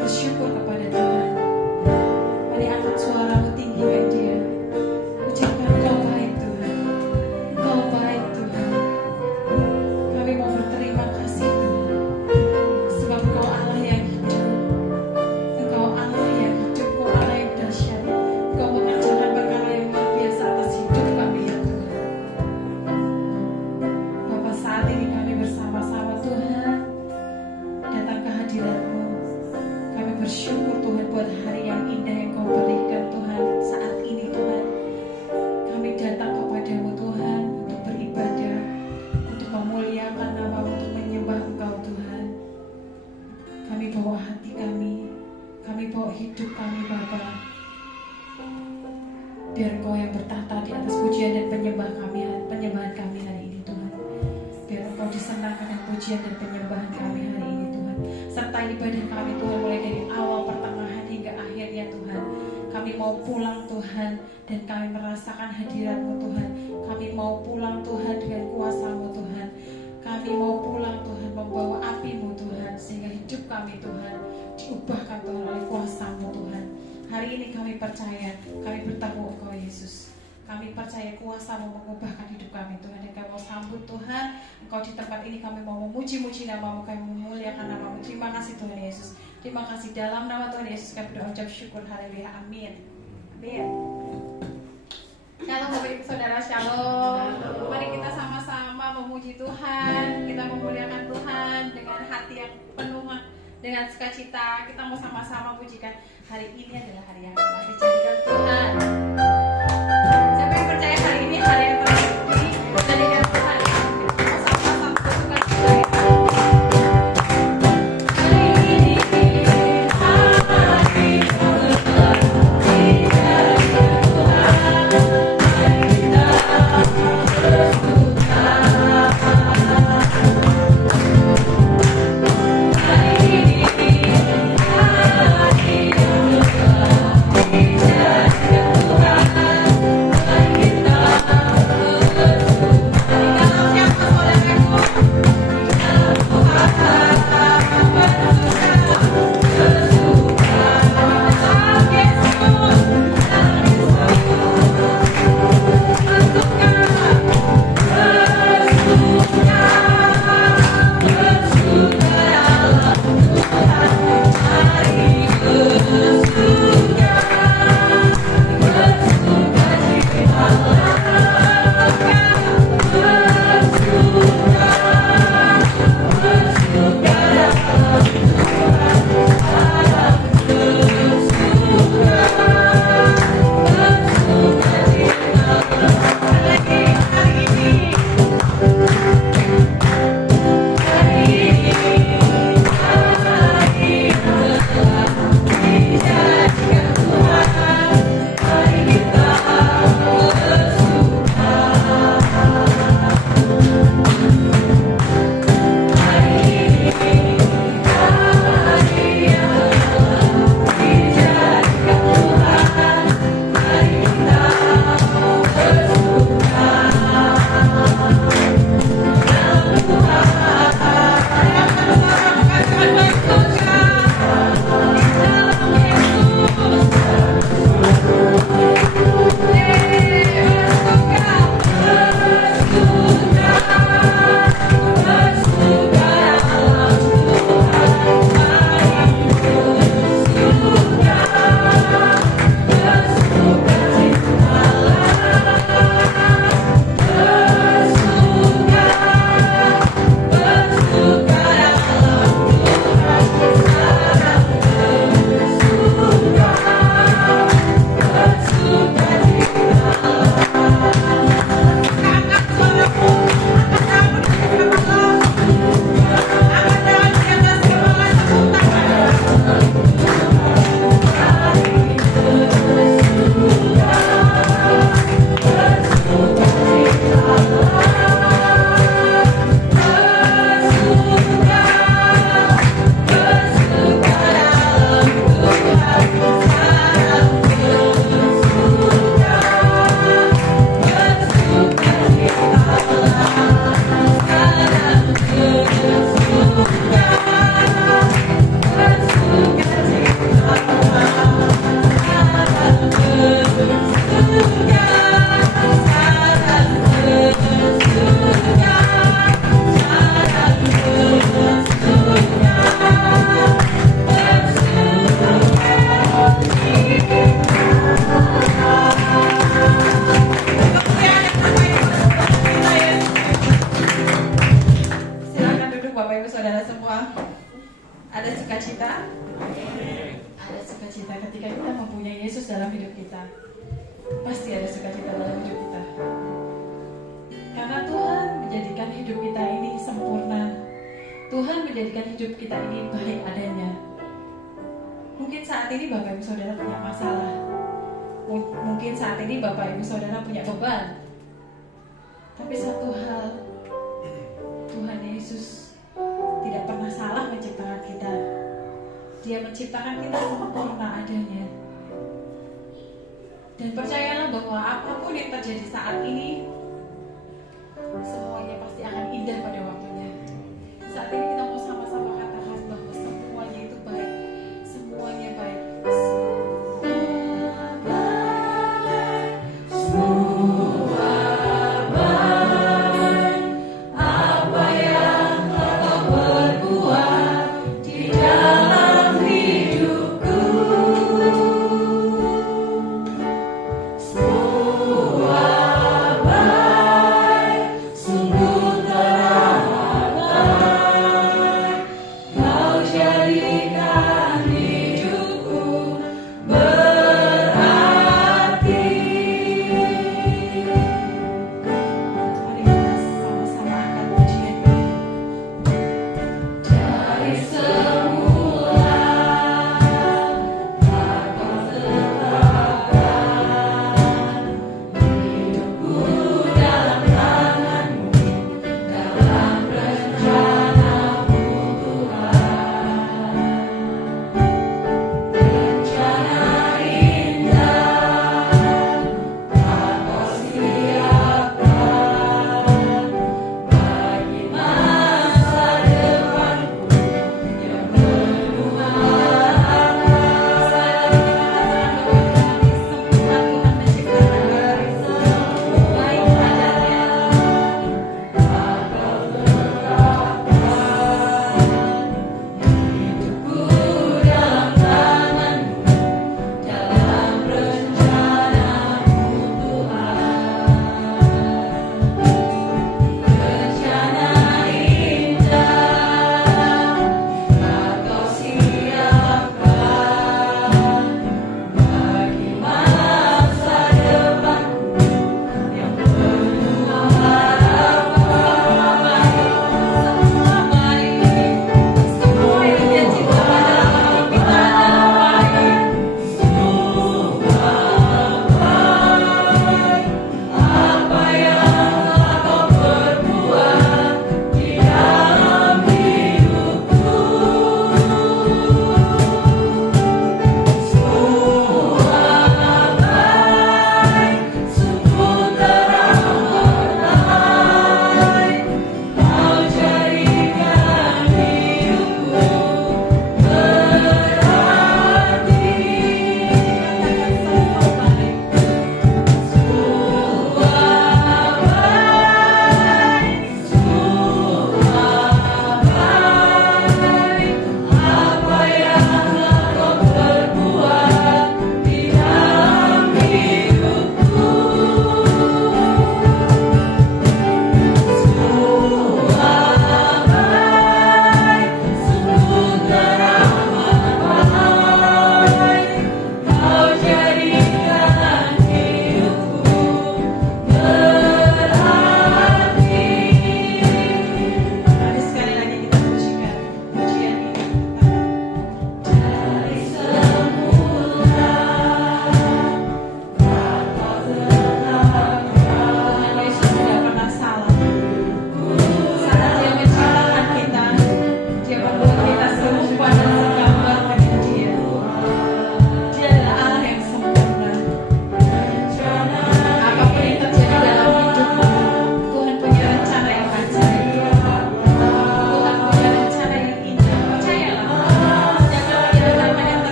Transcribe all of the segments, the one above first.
bersyukur kepada Tuhan. Mari angkat suaramu tinggikan Dia. Ucapkan Engkau baik Tuhan. Engkau baik Tuhan. Kami mau berterima kasih Tuhan. Sebab Engkau Allah yang hidup. Engkau Allah yang hidup. Engkau Allah yang dahsyat. Engkau mengerjakan perkara yang luar biasa atas hidup kami ya Tuhan. Bapa, saat ini kami bersama-sama Tuhan datang ke hadirat-Mu. Kami bersyukur Tuhan buat hari yang indah yang Kau berikan Tuhan saat ini Tuhan. Kami datang kepadamu Tuhan untuk beribadah, untuk memuliakan nama-Mu, untuk menyembah Engkau Tuhan. Kami bawa hati kami bawa hidup kami Bapa. Biar Engkau yang bertahta di atas pujian dan penyembahan kami hari ini Tuhan. Biar Engkau disenangkan dengan pujian dan penyembahan kami hari ini Tuhan. Serta ibadah kami Tuhan mulai dari awal, pertengahan hingga akhirnya Tuhan. Kami mau pulang Tuhan dan kami merasakan hadirat-Mu Tuhan. Kami mau pulang Tuhan dengan kuasa-Mu Tuhan. Kami mau pulang Tuhan membawa api-Mu Tuhan, sehingga hidup kami Tuhan diubahkan Tuhan oleh kuasa-Mu Tuhan. Hari ini kami percaya, kami bertemu Engkau Yesus. Kami percaya kuasa-Mu mengubahkan hidup kami Tuhan. Dan kami mau sambut Tuhan Engkau di tempat ini. Kami mau memuji-muji nama-Mu, kami memuliakan nama-Mu. Terima kasih Tuhan Yesus. Terima kasih dalam nama Tuhan Yesus kami berucap syukur. Haleluya, amin. Amin. Shalom Bapak Ibu Saudara, shalom. Mari kita sama-sama memuji Tuhan. Kita memuliakan Tuhan dengan hati yang penuh dengan sukacita. Kita mau sama-sama pujikan. Hari ini adalah hari yang telah dijadikan Tuhan. Siapa yang percaya hari ini hari yang telah dijadikan Tuhan? Mau sama-sama bersuka cita. Yeah. sukacita ketika kita mempunyai Yesus dalam hidup kita. Pasti ada sukacita dalam hidup kita. Karena Tuhan menjadikan hidup kita ini sempurna. Tuhan menjadikan hidup kita ini baik adanya. Mungkin saat ini Bapak Ibu Saudara punya masalah. Mungkin saat ini Bapak Ibu Saudara punya beban. Tapi satu hal, Tuhan Yesus tidak pernah salah menciptakan kita. Dia menciptakan kita sempurna adanya. Dan percayalah bahwa apapun yang terjadi saat ini, semuanya pasti akan indah pada waktunya. Saat ini kita mau sama-sama katakan bahwa semuanya itu baik. Semuanya baik. Sungguh terang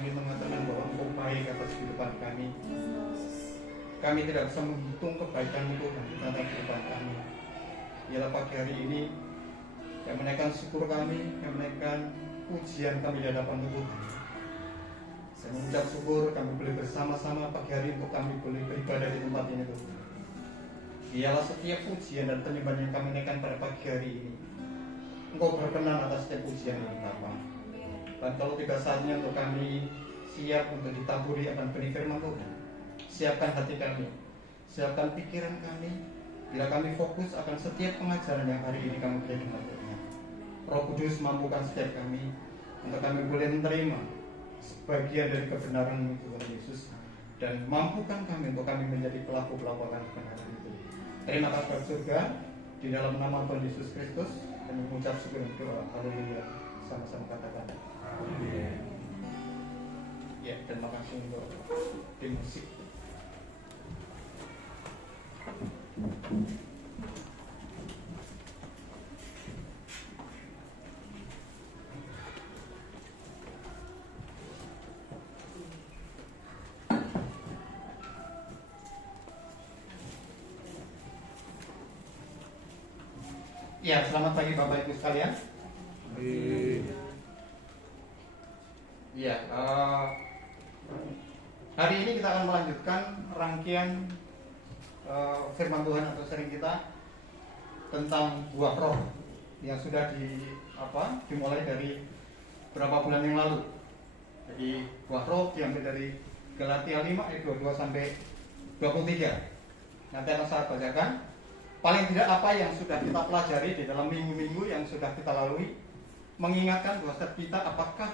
kami mengatakan bahwa Engkau baik atas kehidupan kami. Kami tidak bisa menghitung kebaikan Tuhan atas kehidupan kami. Ialah pagi hari ini kami menaikkan syukur kami, kami menaikkan pujian kami di hadapan Tuhan. Saya mengucap syukur kami boleh bersama-sama pagi hari untuk kami boleh beribadah di tempat ini Tuhan. Ialah setiap pujian dan penyembahan yang kami naikkan pada pagi hari ini, Engkau berkenan atas setiap pujian ini Bapa. Dan kalau tiba saatnya untuk kami siap untuk ditaburi akan benih firman Tuhan, siapkan hati kami, siapkan pikiran kami, bila kami fokus akan setiap pengajaran yang hari ini kami boleh dengar Tuhan. Roh Kudus mampukan setiap kami untuk kami boleh menerima sebagian dari kebenaran Tuhan Yesus, dan mampukan kami untuk kami menjadi pelaku-pelaku akan kebenaran itu. Terima kasih Bapa surga, di dalam nama Tuhan Yesus Kristus, dan mengucap syukur dan doa. Haleluya. Sama-sama katakan amin. Ya, terima kasih untuk tim musik. Ya, selamat pagi Bapak Ibu sekalian. Ya, hari ini kita akan melanjutkan rangkaian firman Tuhan atau sering kita tentang buah roh yang sudah dimulai dari berapa bulan yang lalu. Jadi buah roh diambil dari Galatia 5 ayat 22 sampai 23. Nanti akan saya bacakan. Paling tidak apa yang sudah kita pelajari di dalam minggu-minggu yang sudah kita lalui, mengingatkan bahwa setiap kita apakah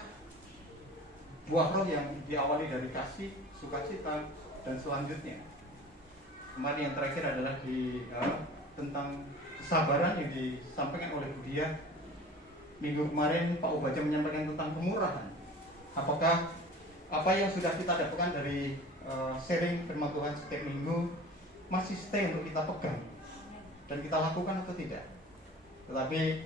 buah roh yang diawali dari kasih, sukacita, dan selanjutnya. Kemarin yang terakhir adalah tentang kesabaran yang disampaikan oleh Budia. Minggu kemarin Pak Ubaja menyampaikan tentang kemurahan. Apakah apa yang sudah kita dapatkan dari sharing firman Tuhan setiap minggu masih stay untuk kita pegang dan kita lakukan atau tidak? Tetapi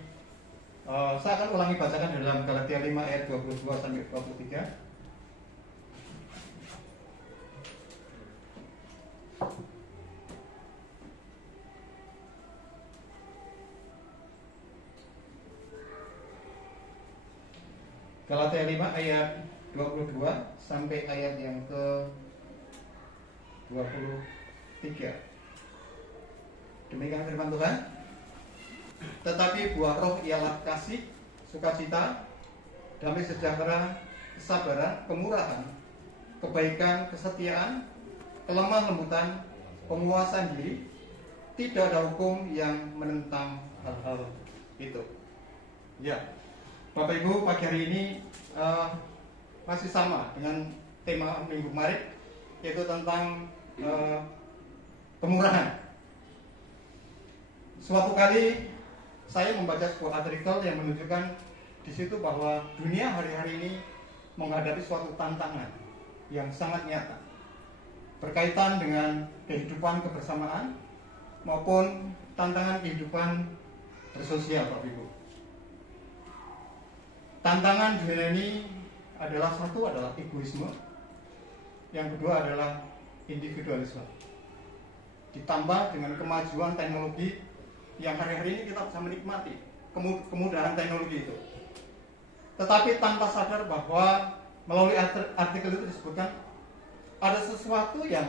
saya akan ulangi bacakan dalam Galatia 5 ayat 22 sampai 23. Galatia 5 ayat 22 sampai ayat yang ke 23. Demikian firman Tuhan. Tetapi buah roh ialah kasih, sukacita, damai sejahtera, kesabaran, kemurahan, kebaikan, kesetiaan, kelemah lembutan, penguasaan diri. Tidak ada hukum yang menentang hal-hal itu. Ya, Bapak Ibu, pagi hari ini masih sama dengan tema minggu kemarin, yaitu tentang kemurahan. Suatu kali saya membaca sebuah artikel yang menunjukkan di situ bahwa dunia hari-hari ini menghadapi suatu tantangan yang sangat nyata berkaitan dengan kehidupan kebersamaan maupun tantangan kehidupan bersosial, Bapak Ibu. Tantangan dunia ini adalah satu adalah egoisme, yang kedua adalah individualisme. Ditambah dengan kemajuan teknologi yang hari-hari ini kita bisa menikmati kemudahan teknologi itu. Tetapi tanpa sadar bahwa melalui artikel itu disebutkan ada sesuatu yang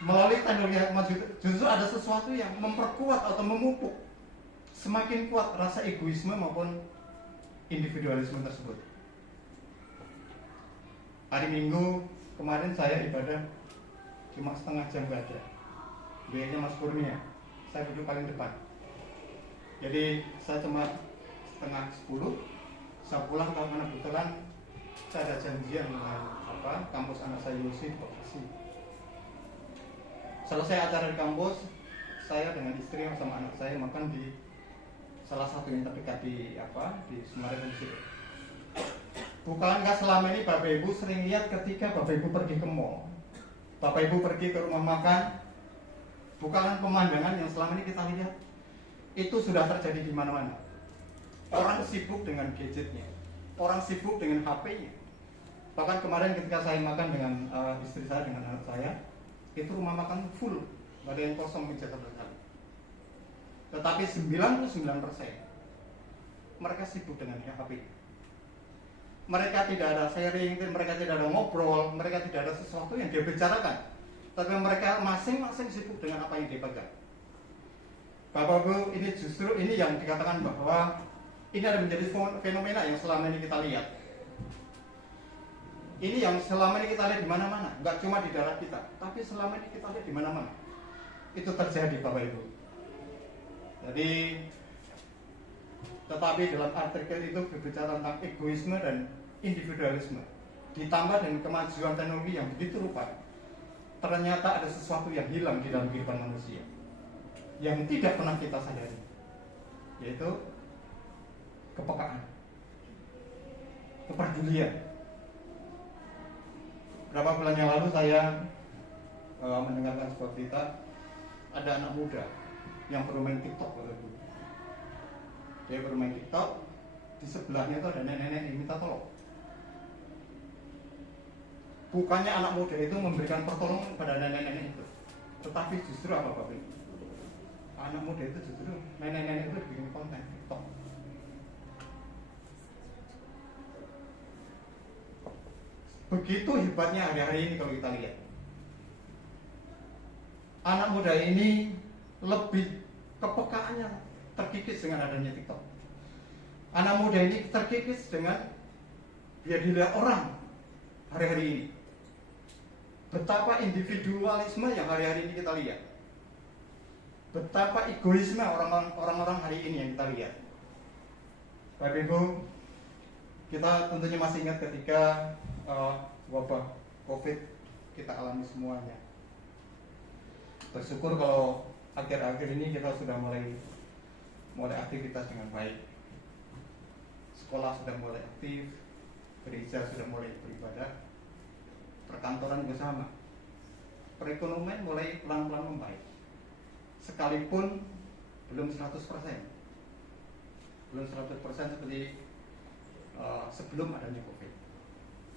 melalui teknologi yang maju, justru ada sesuatu yang memperkuat atau memupuk semakin kuat rasa egoisme maupun individualisme tersebut. Hari Minggu kemarin saya ibadah cuma setengah jam saja. Biayanya Mas Kurnia, saya duduk paling depan. Jadi saya cuma setengah 10, saya pulang karena kebetulan saya ada janjian dengan kampus anak saya Yosi di Bekasi. Selesai acara di kampus, saya dengan istri sama anak saya makan di salah satu yang terdekat di Semarang Mesir. Bukankah selama ini Bapak Ibu sering lihat ketika Bapak Ibu pergi ke mall, Bapak Ibu pergi ke rumah makan, bukan pemandangan yang selama ini kita lihat itu sudah terjadi di mana-mana. Orang sibuk dengan gadgetnya, orang sibuk dengan HP-nya. Bahkan kemarin ketika saya makan dengan istri saya, dengan anak saya, itu rumah makan full, nggak ada yang kosong meja sama sekali. Tetapi 99% mereka sibuk dengan HP. Mereka tidak ada sharing, mereka tidak ada ngobrol, mereka tidak ada sesuatu yang dia bicarakan. Tapi mereka masing-masing sibuk dengan apa yang dia pegang. Bapak Ibu, ini justru ini yang dikatakan bahwa ini ada menjadi fenomena yang selama ini kita lihat. Ini yang selama ini kita lihat di mana-mana, nggak cuma di daerah kita, tapi selama ini kita lihat di mana-mana. Itu terjadi, Bapak Ibu. Jadi, tetapi dalam artikel itu berbicara tentang egoisme dan individualisme, ditambah dengan kemajuan teknologi yang begitu rupa. Ternyata ada sesuatu yang hilang di dalam kehidupan manusia, yang tidak pernah kita sadari, yaitu kepekaan, kepedulian. Beberapa bulan yang lalu saya mendengarkan sebuah berita, ada anak muda yang bermain TikTok. Dia bermain TikTok, di sebelahnya itu ada nenek-nenek yang minta tolong. Bukannya anak muda itu memberikan pertolongan pada nenek-nenek itu, tetapi justru apa Bapak Ibu? Anak muda itu justru nenek-nenek itu bikin konten TikTok. Begitu hebatnya hari-hari ini kalau kita lihat. Anak muda ini lebih kepekaannya terkikis dengan adanya TikTok. Anak muda ini terkikis dengan dia dilihat orang hari-hari ini. Betapa individualisme yang hari-hari ini kita lihat. Betapa egoisme orang-orang hari ini yang kita lihat. Bapak Ibu, kita tentunya masih ingat ketika wabah COVID kita alami semuanya. Bersyukur kalau akhir-akhir ini kita sudah mulai aktivitas dengan baik. Sekolah sudah mulai aktif, gereja sudah mulai beribadah, perkantoran juga sama. Perekonomian mulai pelan-pelan membaik. Sekalipun belum 100%. Belum 100% seperti sebelum adanya COVID.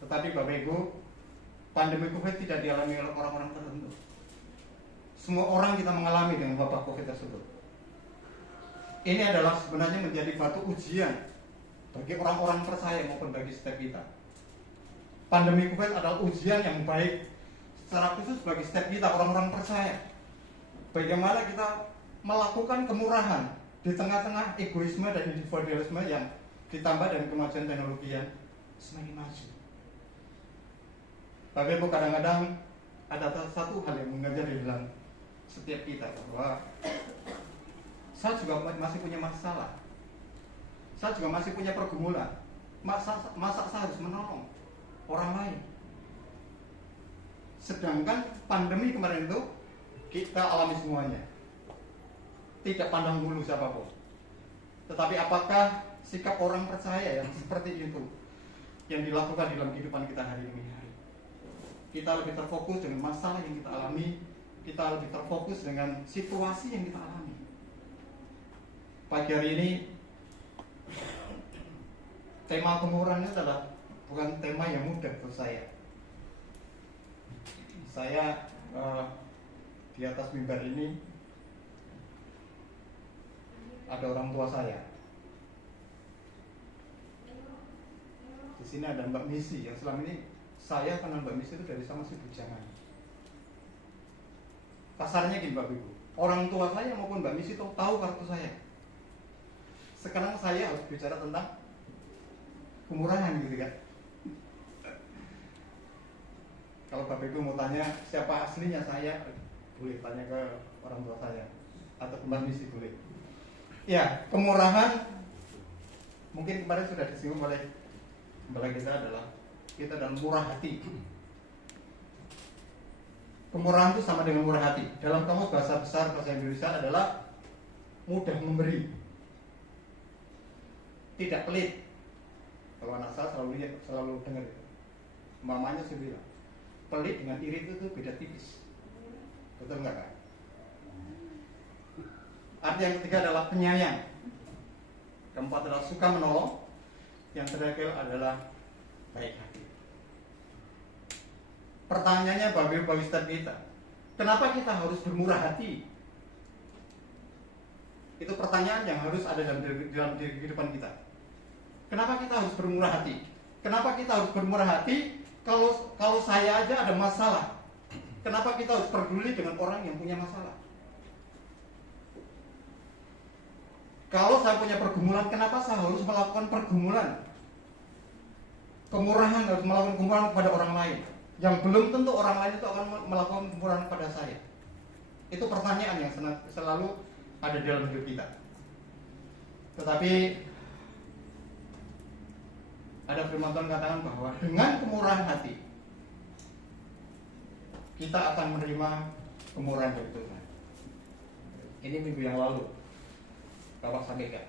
Tetapi Bapak Ibu, pandemi COVID tidak dialami oleh orang-orang tertentu. Semua orang kita mengalami dengan wabah COVID tersebut. Ini adalah sebenarnya menjadi batu ujian bagi orang-orang percaya maupun bagi setiap kita. Pandemi COVID adalah ujian yang baik secara khusus bagi setiap kita, orang-orang percaya. Bagaimana kita melakukan kemurahan di tengah-tengah egoisme dan individualisme yang ditambah dengan kemajuan teknologi yang semakin maju. Bapak Ibu, kadang-kadang ada satu hal yang mengajar di dalam setiap kita, bahwa saya juga masih punya masalah, saya juga masih punya pergumulan. Masa saya harus menolong orang lain? Sedangkan pandemi kemarin itu kita alami semuanya, tidak pandang bulu siapapun. Tetapi apakah sikap orang percaya yang seperti itu yang dilakukan dalam kehidupan kita hari demi hari? Kita lebih terfokus dengan masalah yang kita alami, kita lebih terfokus dengan situasi yang kita alami. Pagi hari ini tema kemurahan adalah bukan tema yang mudah buat saya. Saya di atas mimbar ini ada orang tua saya. Di sini ada Mbak Misi yang selama ini saya kenal Mbak Misi itu dari sama si bujangan. Kasarnya gini Bapak Ibu, orang tua saya maupun Mbak Misi itu tahu kartu saya. Sekarang saya harus bicara tentang kemurahan gitu kan. Kalau Bapak Ibu mau tanya siapa aslinya saya, boleh tanya ke orang tua saya atau ke Mbak Misi boleh. Ya, kemurahan mungkin kemarin sudah disinggung oleh Mbak kita adalah kita dalam murah hati. Kemurahan itu sama dengan murah hati. Dalam kamus bahasa besar bahasa Indonesia adalah mudah memberi, tidak pelit. Kalau anak saya selalu dengar itu. Mamanya sih bilang, pelit dengan iri itu beda tipis. Betul nggak kan? Arti yang ketiga adalah penyayang. Keempat adalah suka menolong. yang terakhir adalah baik hati. Pertanyaannya bagi setiap kita, kenapa kita harus bermurah hati? Itu pertanyaan yang harus ada dalam diri kehidupan kita. Kenapa kita harus bermurah hati? Kenapa kita harus bermurah hati kalau saya aja ada masalah? Kenapa kita harus peduli dengan orang yang punya masalah? Kalau saya punya pergumulan, kenapa saya harus melakukan pergumulan? Kemurahan, harus melakukan kemurahan kepada orang lain yang belum tentu orang lain itu akan melakukan kemurahan kepada saya. Itu pertanyaan yang selalu ada dalam hidup kita. Tetapi ada firman Tuhan katakan bahwa dengan kemurahan hati kita akan menerima kemurahan dari Tuhan. Ini minggu yang lalu Bapak sampaikan.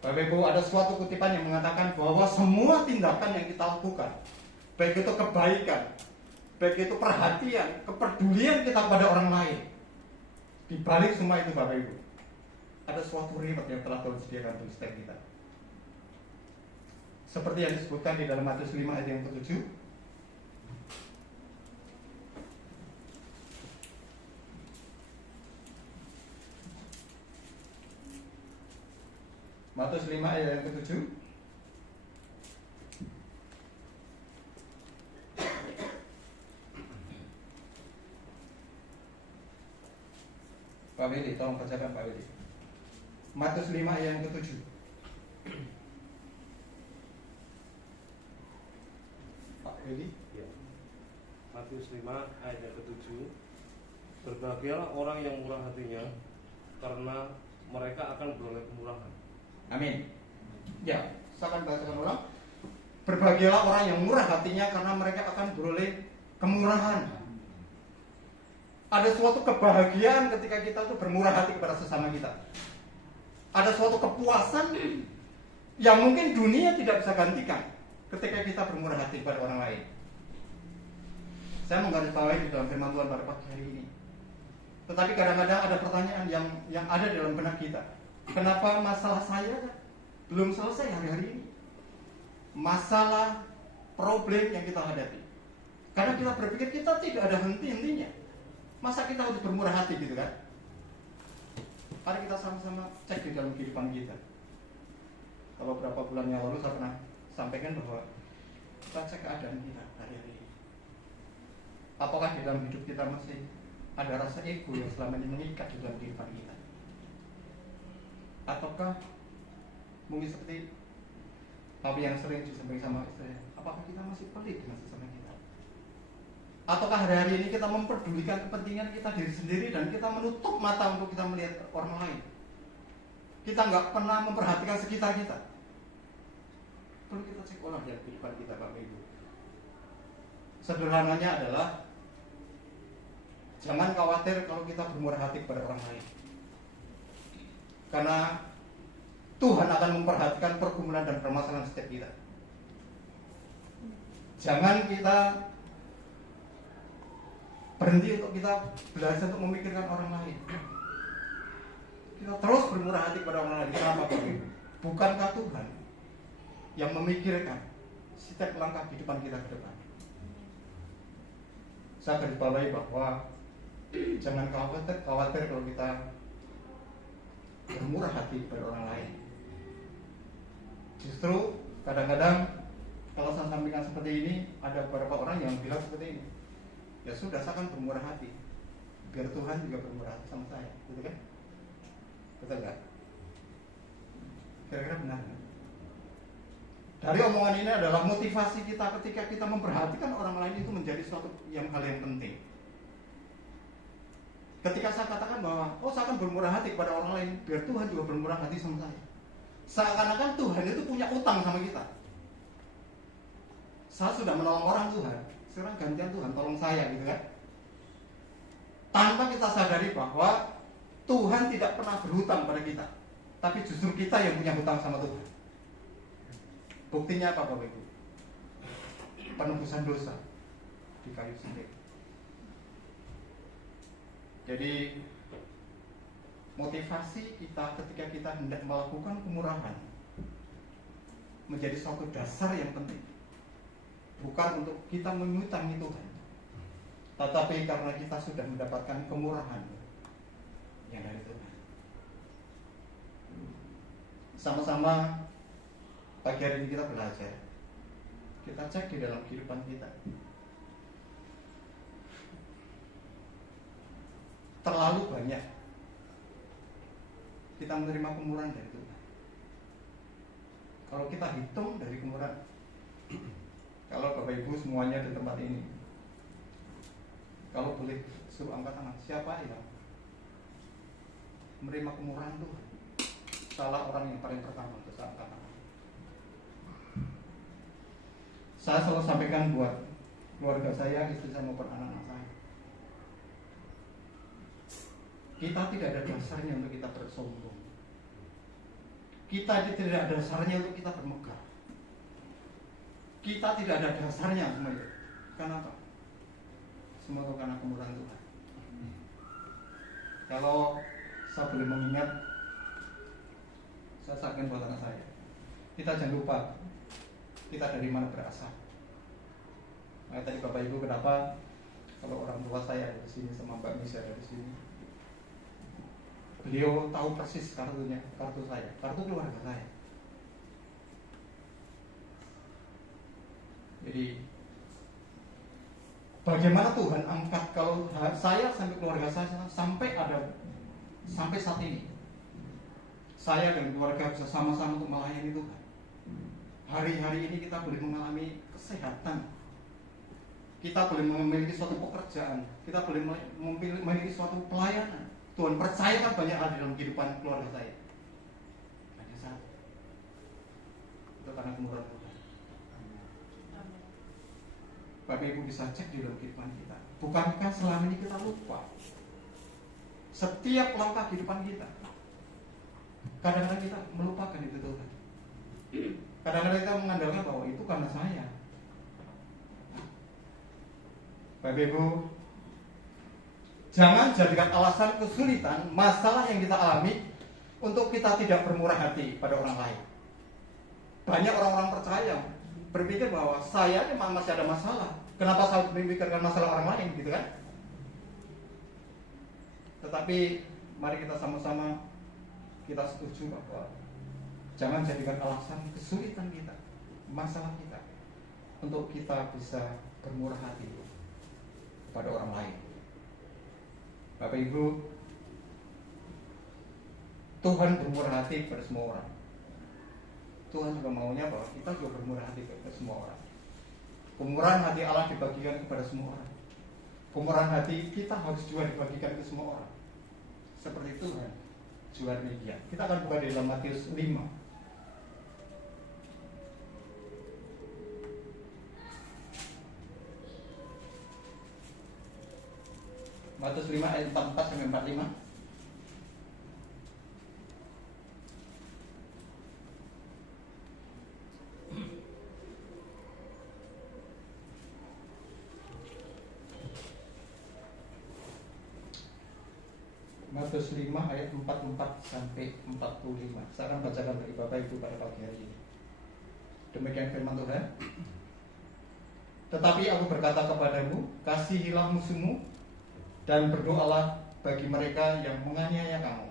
Bapak Ibu, ada suatu kutipan yang mengatakan bahwa semua tindakan yang kita lakukan, baik itu kebaikan, baik itu perhatian, kepedulian kita pada orang lain, di balik semua itu Bapak Ibu, ada suatu reward yang telah Tuhan sediakan untuk setiap kita. Seperti yang disebutkan di dalam Matius 5 ayat yang ke-7. Matius 5 ayat yang ke-7. Pak Willy, tolong bacakan Pak Willy. Matius 5 ayat yang ke-7. Pak Willy? Ya. Matius 5 ayat yang ke-7. Berbahagialah orang yang murah hatinya, karena mereka akan beroleh kemurahan. Amin. Ya, saya akan bacakan ulang. Berbahagialah orang yang murah hatinya, karena mereka akan beroleh kemurahan. Ada suatu kebahagiaan ketika kita tuh bermurah hati kepada sesama kita. Ada suatu kepuasan yang mungkin dunia tidak bisa gantikan ketika kita bermurah hati kepada orang lain. Saya menggarisbawahi di dalam firman Tuhan pada pagi hari ini. Tetapi kadang-kadang ada pertanyaan yang ada dalam benak kita. Kenapa masalah saya belum selesai hari-hari ini? Masalah, problem yang kita hadapi. Karena kita berpikir kita tidak ada henti-hentinya. Masa kita harus bermurah hati gitu kan? Mari kita sama-sama cek di dalam kehidupan kita. Kalau beberapa bulan yang lalu saya pernah sampaikan bahwa kita cek keadaan kita hari-hari ini. Apakah di dalam hidup kita masih ada rasa ego yang selama ini mengikat di dalam kehidupan kita? Ataukah mungkin seperti apa yang sering disampaikan sama istri, apakah kita masih pelit dengan sesama kita? Ataukah hari-hari ini kita memperdulikan kepentingan kita diri sendiri dan kita menutup mata untuk kita melihat orang lain? Kita nggak pernah memperhatikan sekitar kita. Perlu kita cek ulang dalam kehidupan kita, Bapak Ibu. Sederhananya adalah jangan khawatir kalau kita bermurah hati kepada orang lain. Karena Tuhan akan memperhatikan pergumulan dan permasalahan setiap kita. Jangan kita berhenti untuk kita belajar untuk memikirkan orang lain. Kita terus bermurah hati kepada orang lain. Kenapa Bapak Ibu? Bukankah Tuhan yang memikirkan setiap langkah kehidupan kita ke depan? Saya garisbawahi bahwa jangan khawatir kalau kita bermurah hati kepada orang lain. Justru kadang-kadang kalau saya sampaikan seperti ini, ada beberapa orang yang bilang seperti ini. Ya sudah, saya akan bermurah hati, biar Tuhan juga bermurah hati sama saya, gitu kan? Betul nggak? Kira-kira benar kan? Dari omongan ini adalah motivasi kita ketika kita memperhatikan orang lain itu menjadi suatu hal yang penting. Ketika saya katakan bahwa saya akan bermurah hati kepada orang lain, biar Tuhan juga bermurah hati sama saya. Seakan-akan Tuhan itu punya utang sama kita. Saya sudah menolong orang Tuhan, sekarang gantian Tuhan tolong saya, gitu kan? Tanpa kita sadari bahwa Tuhan tidak pernah berhutang pada kita, tapi justru kita yang punya hutang sama Tuhan. Buktinya apa Bapak Ibu? Penebusan dosa di kayu salib. Jadi motivasi kita ketika kita hendak melakukan kemurahan menjadi suatu dasar yang penting. Bukan untuk kita menyutangi Tuhan, tetapi karena kita sudah mendapatkan kemurahan yang dari Tuhan. Sama-sama pagi hari ini kita belajar. Kita cek di dalam kehidupan kita. Terlalu banyak kita menerima kemurahan dari Tuhan. Kalau kita hitung dari kemurahan, kalau Bapak Ibu semuanya di tempat ini, kalau boleh suruh angkat tangan, siapa yang menerima kemurahan Tuhan? Salah orang yang paling pertama untuk angkat tangan. Saya selalu sampaikan buat keluarga saya, istri saya maupun anak-anak saya, kita tidak ada dasarnya untuk kita bersombong. Kita tidak ada dasarnya untuk kita bermegah. Kita tidak ada dasarnya semua itu. Kenapa? Semua itu karena kemurahan Tuhan. Kalau saya boleh mengingat, saya sampaikan buat anak saya, kita jangan lupa kita dari mana berasal. Nah, tadi Bapak Ibu, kenapa kalau orang tua saya ada di sini sama Mbak Misi ada di sini, beliau tahu persis kartunya, kartu saya, kartu keluarga saya. Jadi bagaimana Tuhan angkat kalau saya sampai keluarga saya sampai saat ini, saya dan keluarga bisa sama-sama untuk melayani Tuhan. Hari-hari ini kita boleh mengalami kesehatan, kita boleh memiliki suatu pekerjaan, kita boleh memiliki suatu pelayanan. Tuhan percayakan banyak hal dalam kehidupan keluarga saya. Hanya satu, itu karena kemurahan Tuhan. Bapak Ibu bisa cek di dalam kehidupan kita. Bukankah selama ini kita lupa setiap langkah kehidupan kita? Kadang-kadang kita melupakan itu Tuhan. Kadang-kadang kita mengandalkan bahwa itu karena saya. Bapak Ibu, jangan jadikan alasan kesulitan, masalah yang kita alami untuk kita tidak bermurah hati pada orang lain. Banyak orang-orang percaya berpikir bahwa saya memang masih ada masalah, kenapa saya memikirkan masalah orang lain, gitu kan? Tetapi mari kita sama-sama kita setuju bahwa jangan jadikan alasan kesulitan kita, masalah kita, untuk kita bisa bermurah hati kepada orang lain. Bapak Ibu, Tuhan bermurah hati kepada semua orang. Tuhan juga maunya bahwa kita juga bermurah hati kepada semua orang. Kemurahan hati Allah dibagikan kepada semua orang. Kemurahan hati kita harus juga dibagikan ke semua orang. Seperti Tuhan juga demikian. Kita akan buka di dalam Matius 5. Matius 5 ayat 44 sampai 45. Matius 5 ayat 44 sampai 45. Saya akan bacakan bagi Bapak Ibu pada pagi hari ini. Demikian firman Tuhan. Tetapi aku berkata kepadamu, kasihilah musuhmu dan berdoalah bagi mereka yang menganiaya kamu.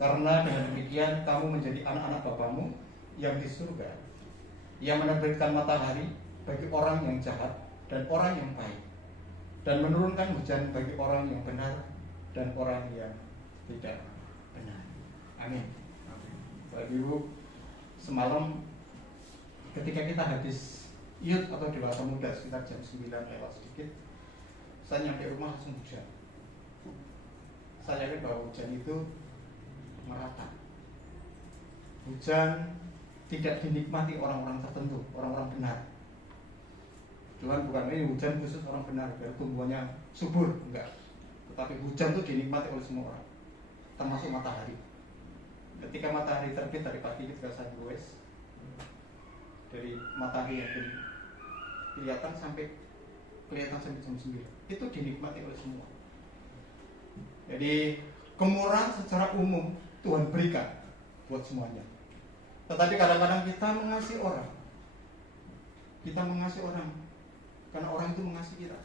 Karena dengan demikian kamu menjadi anak-anak Bapamu yang di surga, yang menerbitkan matahari bagi orang yang jahat dan orang yang baik, dan menurunkan hujan bagi orang yang benar dan orang yang tidak benar. Amin. Bapak Ibu, semalam ketika kita habis youth atau dewasa muda sekitar jam 9 lewat sedikit, saya nyampe rumah langsung hujan. Saya yakin bahwa hujan itu merata. Hujan tidak dinikmati orang-orang tertentu, orang-orang benar. Tuhan bukan ini hujan khusus orang benar, biar tumbuhannya subur, enggak. Tetapi hujan itu dinikmati oleh semua orang, termasuk matahari. Ketika matahari terbit dari pagi ketika saya goes, dari matahari yang kelihatan sampai jam 9, itu dinikmati oleh semua. Jadi kemurahan secara umum Tuhan berikan buat semuanya. Tetapi kadang-kadang kita mengasihi orang. Kita mengasihi orang karena orang itu mengasihi kita.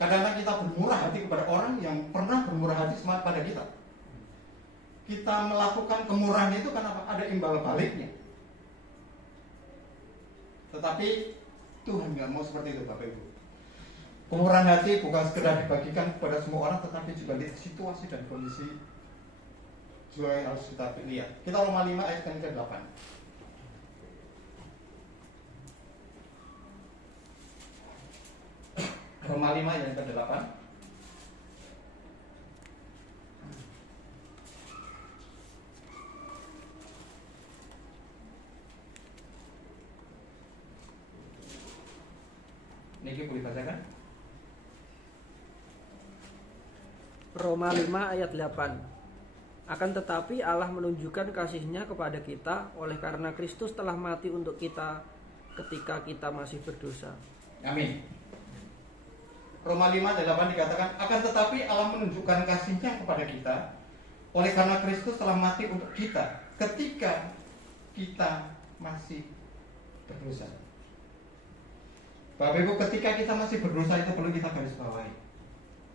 Kadang-kadang kita bermurah hati kepada orang yang pernah bermurah hati pada kita. Kita melakukan kemurahan itu karena ada imbal baliknya. Tetapi Tuhan nggak mau seperti itu, Bapak Ibu. Kemurahan hati bukan sekedar dibagikan kepada semua orang, tetapi juga lihat situasi dan kondisi juga yang harus kita lihat. Kita Roma 5 ayat yang ke-8. Roma 5 ayat yang ke-8. Niki boleh bacakan? Roma 5 ayat 8. Akan tetapi Allah menunjukkan kasih-Nya kepada kita oleh karena Kristus telah mati untuk kita ketika kita masih berdosa. Amin. Roma 5 ayat 8 dikatakan, akan tetapi Allah menunjukkan kasih-Nya kepada kita oleh karena Kristus telah mati untuk kita ketika kita masih berdosa. Bapak Ibu, ketika kita masih berdosa itu perlu kita garis bawahi.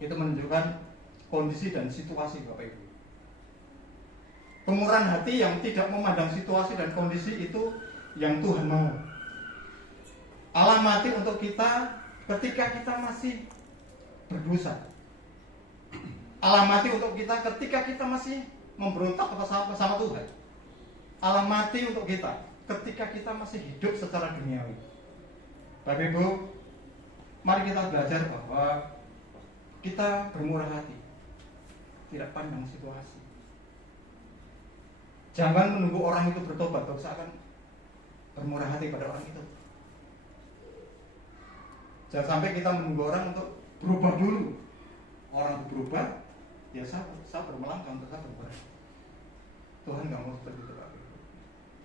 Itu menunjukkan kondisi dan situasi, Bapak Ibu. Kemurahan hati yang tidak memandang situasi dan kondisi itu yang Tuhan mau. Allah mati untuk kita ketika kita masih berdosa. Allah mati untuk kita ketika kita masih memberontak sama Tuhan. Allah mati untuk kita ketika kita masih hidup secara duniawi. Bapak Ibu, mari kita belajar bahwa kita bermurah hati, tidak pandang situasi. Jangan menunggu orang itu bertobat, seakan bermurah hati pada orang itu. Jangan sampai kita menunggu orang untuk berubah dulu. Orang itu berubah, ya saya bermelangkah untuk saya berubah. Tuhan nggak mau seperti itu, Bapak Ibu.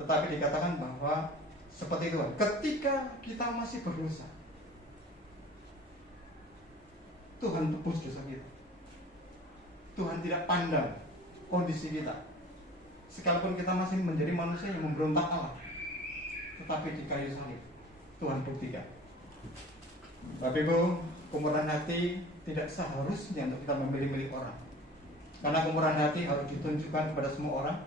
Tetapi dikatakan bahwa seperti itu, ketika kita masih berdosa, Tuhan tebus dosa kita. Tuhan tidak pandang kondisi kita. Sekalipun kita masih menjadi manusia yang memberontak Allah, tetapi di kayu salib Tuhan buktikan. Bapak Ibu, kemurahan hati tidak seharusnya untuk kita memilih-milih orang. Karena kemurahan hati harus ditunjukkan kepada semua orang,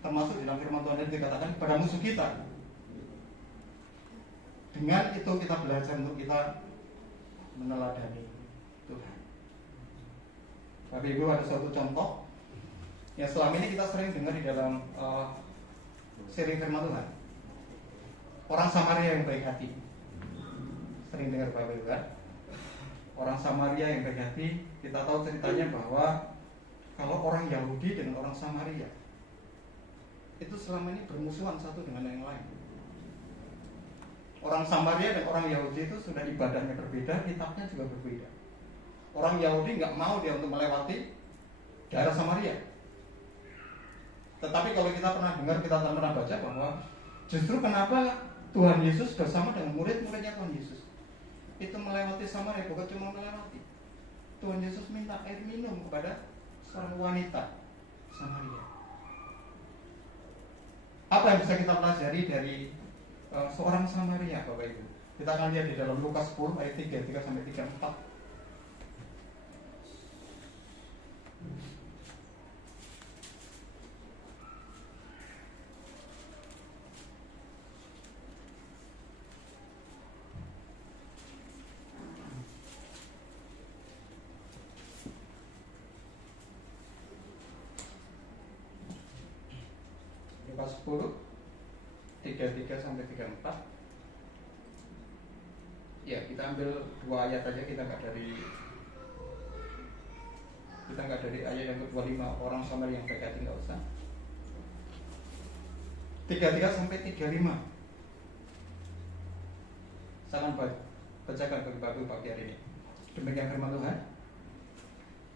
termasuk dalam firman Tuhan yang dikatakan kepada musuh kita. Dengan itu kita belajar untuk kita meneladani Tuhan. Bapak Ibu, ada suatu contoh yang selama ini kita sering dengar di dalam seri firman Tuhan. Orang Samaria yang baik hati. Sering dengar Bapak Ibu kan? Orang Samaria yang baik hati, kita tahu ceritanya bahwa kalau orang Yahudi dengan orang Samaria itu selama ini bermusuhan satu dengan yang lain. Orang Samaria dan orang Yahudi itu sudah ibadahnya berbeda, kitabnya juga berbeda. Orang Yahudi nggak mau dia untuk melewati daerah Samaria. Tetapi kalau kita pernah dengar, kita pernah baca bahwa justru kenapa Tuhan Yesus bersama dengan murid-muridnya Tuhan Yesus itu melewati Samaria, bukan cuma melewati. Tuhan Yesus minta air minum kepada seorang wanita Samaria. Apa yang bisa kita pelajari dari seorang Samaria, Bapak Ibu? Kita akan lihat di dalam Lukas 10 ayat 33 sampai 34. Lukas 10 33 sampai 34. Ya, kita ambil dua ayat aja, kita nggak dari ayat yang ke-25 orang Samaria yang baik hati, nggak usah. 33 sampai 35. Saya akan bacakan bagi Bapak Ibu pagi hari ini. Demikian firman Tuhan.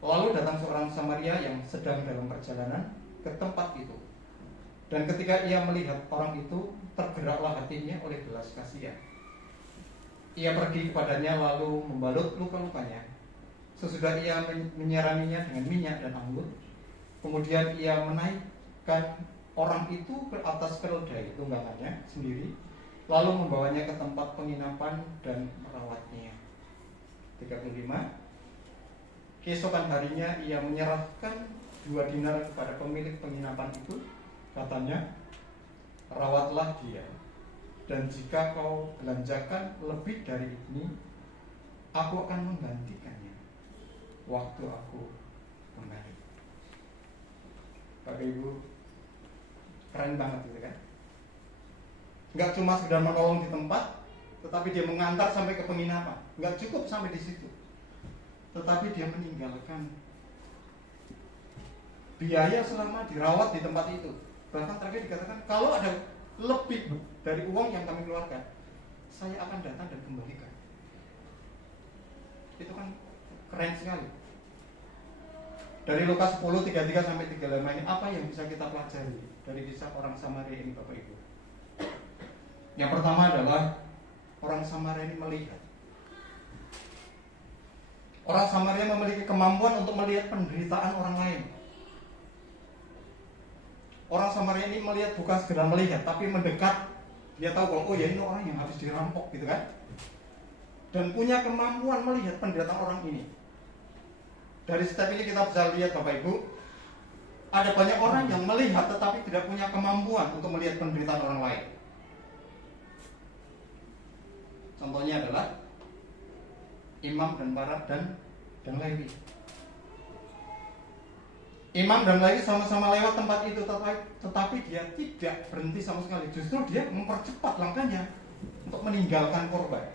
Lalu datang seorang Samaria yang sedang dalam perjalanan ke tempat itu. Dan ketika ia melihat orang itu, tergeraklah hatinya oleh belas kasihan. Ia pergi kepadanya lalu membalut luka-lukanya. Sesudah ia menyiraminya dengan minyak dan anggur, kemudian ia menaikkan orang itu ke atas keledai tunggangannya sendiri, lalu membawanya ke tempat penginapan dan merawatnya. 35. Keesokan harinya ia menyerahkan 2 dinar kepada pemilik penginapan itu. Katanya, rawatlah dia, dan jika kau belanjakan lebih dari ini, aku akan menggantikannya waktu aku kembali. Bapak Ibu, keren banget gitu kan? Nggak cuma sekedar menolong di tempat, tetapi dia mengantar sampai ke penginapan. Nggak cukup sampai di situ, tetapi dia meninggalkan biaya selama dirawat di tempat itu. Bahkan terakhir dikatakan, kalau ada lebih dari uang yang kami keluarkan, saya akan datang dan kembalikan. Itu kan keren sekali. Dari Lukas 10, 33 sampai 35 ini, apa yang bisa kita pelajari dari kisah orang Samaria ini, Bapak Ibu? Yang pertama adalah orang Samaria ini melihat. Orang Samaria memiliki kemampuan untuk melihat penderitaan orang lain. Orang Samaria ini melihat, bukan sekedar melihat, tapi mendekat. Dia tahu kalau, oh ya ini orang yang habis dirampok gitu kan. Dan punya kemampuan melihat penderitaan orang ini. Dari step ini kita bisa lihat, Bapak Ibu, ada banyak orang yang melihat tetapi tidak punya kemampuan untuk melihat penderitaan orang lain. Contohnya adalah Imam dan Barat dan Lewi. Imam dan Lewi sama-sama lewat tempat itu, tetapi dia tidak berhenti sama sekali. Justru dia mempercepat langkahnya untuk meninggalkan korban.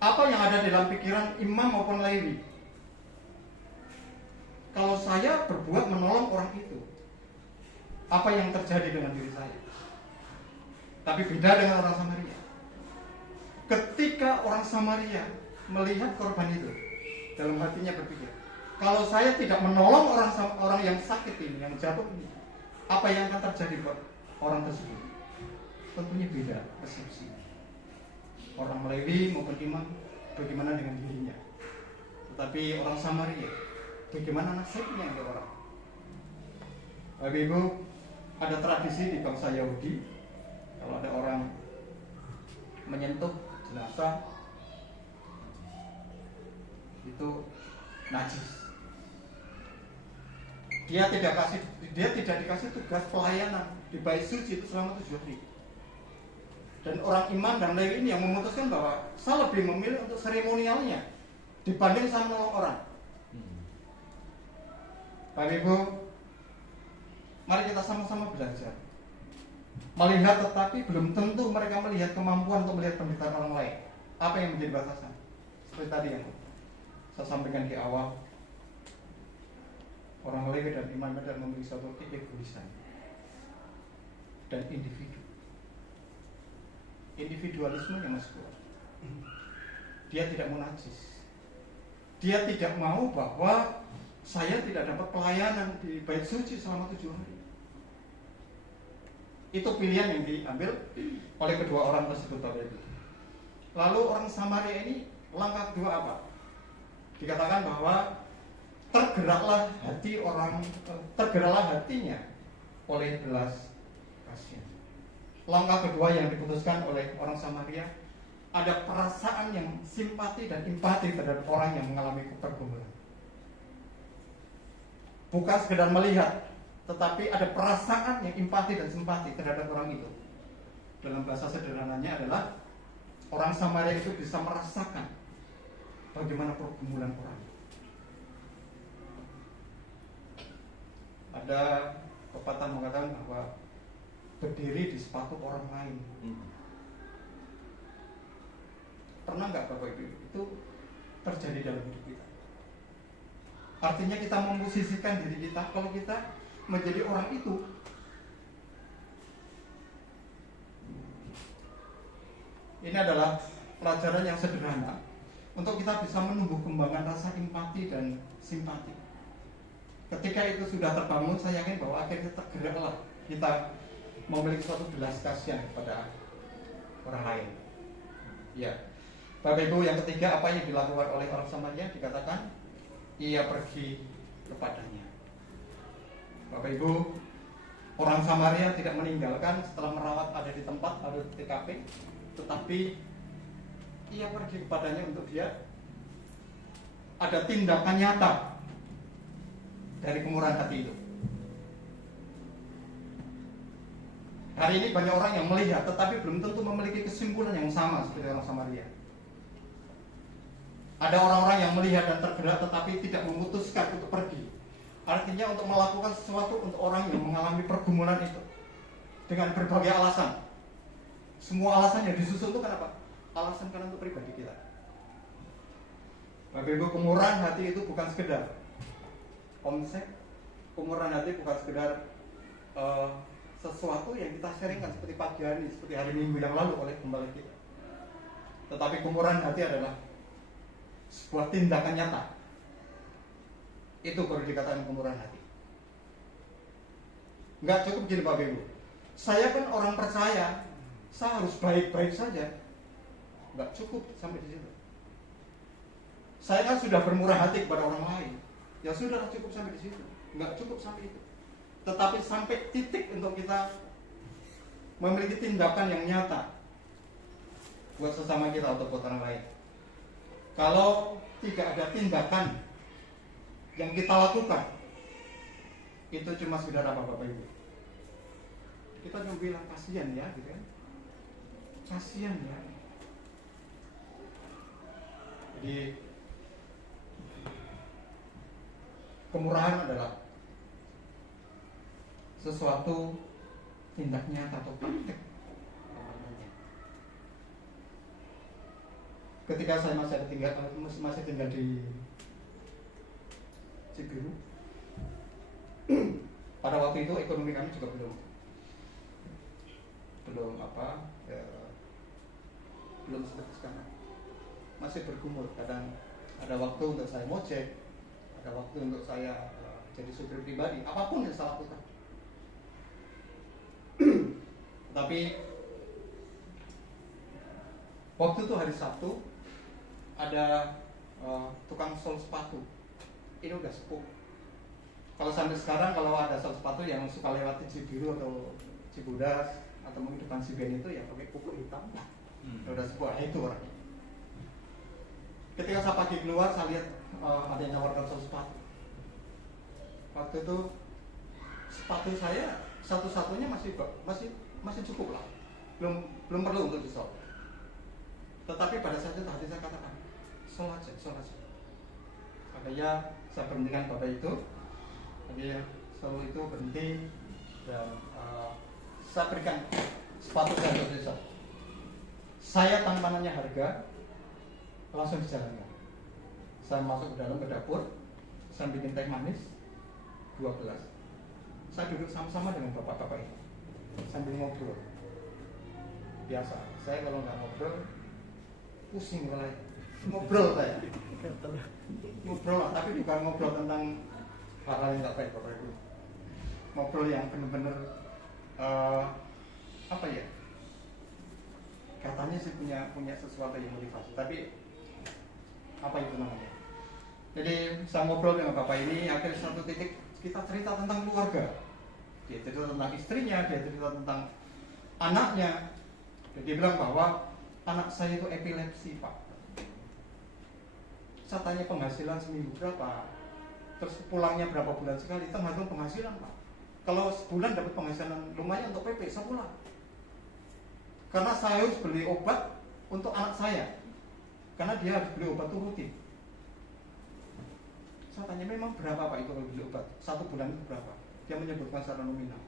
Apa yang ada dalam pikiran Imam maupun Lewi? Kalau saya berbuat menolong orang itu, apa yang terjadi dengan diri saya? Tapi beda dengan orang Samaria. Ketika orang Samaria melihat korban itu, dalam hatinya berpikir, kalau saya tidak menolong orang yang sakit ini, yang jatuh ini, apa yang akan terjadi buat orang tersebut? Tentunya beda persepsi. Orang Lewi maupun Imam, bagaimana dengan dirinya? Tetapi orang Samaria, bagaimana nasibnya untuk orang? Bapak Ibu, ada tradisi di bangsa Yahudi, kalau ada orang menyentuh jenazah itu najis. Dia tidak dikasih tugas pelayanan di bait suci itu selama 7 hari. Dan orang Imam dan Lewi ini yang memutuskan bahwa saya lebih memilih untuk seremonialnya dibanding saya menolong orang. Bapak Ibu, mari kita sama-sama belajar melihat, tetapi belum tentu mereka melihat kemampuan untuk melihat penderitaan orang lain. Apa yang menjadi batasan? Seperti tadi yang saya sampaikan di awal, orang Lewi dan Imam adalah memiliki suatu keegoisan dan individualisme yang masih kuat. Dia tidak mau najis. Dia tidak mau bahwa saya tidak dapat pelayanan di bait suci selama 7 hari. Itu pilihan yang diambil oleh kedua orang tersebut tadi. Lalu orang Samaria ini langkah kedua apa? Dikatakan bahwa tergeraklah hatinya oleh belas kasihan. Langkah kedua yang diputuskan oleh orang Samaria, ada perasaan yang simpati dan empati terhadap orang yang mengalami pergumulan. Bukan sekedar melihat, tetapi ada perasaan yang empati dan simpati terhadap orang itu. Dalam bahasa sederhananya adalah orang Samaria itu bisa merasakan bagaimana pergumulan orang. Ada pepatah mengatakan bahwa berdiri di sepatu orang lain. Pernah nggak Bapak Ibu itu terjadi dalam hidup kita? Artinya kita memposisikan diri kita, kalau kita menjadi orang itu. Ini adalah pelajaran yang sederhana untuk kita bisa menumbuh kembangkan rasa empati dan simpati. Ketika itu sudah terbangun, saya yakin bahwa akhirnya tergeraklah kita memiliki suatu belas kasihan kepada orang lain. Ya, Bapak Ibu, yang ketiga, apa yang dilakukan oleh orang Samaria? Dikatakan ia pergi kepadanya. Bapak Ibu, orang Samaria tidak meninggalkan setelah merawat ada di tempat, ada di TKP, tetapi ia pergi kepadanya untuk dia ada tindakan nyata dari kemurahan hati itu. Hari ini banyak orang yang melihat tetapi belum tentu memiliki kesimpulan yang sama seperti orang Samaria. Ada orang-orang yang melihat dan tergerak tetapi tidak memutuskan untuk pergi. Artinya untuk melakukan sesuatu untuk orang yang mengalami pergumulan itu dengan berbagai alasan. Semua alasan yang disusun itu kenapa? Alasan karena untuk pribadi kita. Bapak Ibu, kemurahan hati itu bukan sekedar omset. Kemurahan hati bukan sekedar sesuatu yang kita sharingkan seperti pagi hari, seperti hari Minggu yang lalu oleh gembala kita. Tetapi kemurahan hati adalah sebuah tindakan nyata. Itu baru dikatakan kemurahan hati. Nggak cukup gini Bapak Ibu, saya kan orang percaya, saya harus baik-baik saja. Nggak cukup sampai di situ. Saya kan sudah bermurah hati kepada orang lain, ya sudah cukup sampai di situ. Nggak cukup sampai itu. Tetapi sampai titik untuk kita memiliki tindakan yang nyata buat sesama kita atau buat orang lain. Kalau tidak ada tindakan yang kita lakukan, itu cuma sekedar apa Bapak Ibu? Kita cuma bilang kasihan ya, gitu kan? Kasihan ya. Jadi kemurahan adalah sesuatu tindak nyata atau praktek. Ketika saya masih tinggal di Cibiru, pada waktu itu ekonomi kami juga belum seperti sekarang, masih bergumul. Kadang ada waktu untuk saya mojek, ada waktu untuk saya jadi supir pribadi, apapun yang saya lakukan. Tapi waktu itu hari Sabtu ada tukang sol sepatu. Ini udah sepuh. Kalau sampai sekarang kalau ada sol sepatu yang suka lewat Cibiru atau Cibodas atau mungkin depan Ciben itu ya pakai kuku hitam. Udah sepuh, itu orangnya. Ketika saya pagi keluar, saya lihat ada yang nawarkan sol sepatu. Waktu itu sepatu saya satu-satunya masih cukup lah, belum perlu untuk disol. Tetapi pada saat itu hati saya katakan, sol aja. Makanya saya berhentikan bapak itu, jadi sol itu berhenti dan saya berikan sepatu saya untuk disol. Saya tanpa nanya harga, langsung dijalankan. Saya masuk ke dalam ke dapur, saya bikin teh manis 2 gelas. Saya duduk sama-sama dengan bapak-bapak ini sambil ngobrol. Biasa, saya kalau nggak ngobrol pusing mulai. Ngobrol saya. Ngobrol, tapi bukan ngobrol tentang hal-hal yang nggak baik bapak ibu. Ngobrol yang benar-benar apa ya? Katanya sih punya sesuatu yang motivasi, tapi apa itu namanya? Jadi saya ngobrol dengan bapak ini, akhirnya satu titik kita cerita tentang keluarga. Dia cerita tentang istrinya, dia cerita tentang anaknya. Dan dia bilang bahwa anak saya itu epilepsi pak. Saya tanya penghasilan seminggu berapa, terus pulangnya berapa bulan sekali, tergantung penghasilan pak. Kalau sebulan dapat penghasilan lumayan untuk PP sebulan. Karena saya harus beli obat untuk anak saya, karena dia harus beli obat itu rutin. Saya tanya memang berapa pak itu kalau beli obat? 1 bulan itu berapa? Dia menyebutkan secara nominal.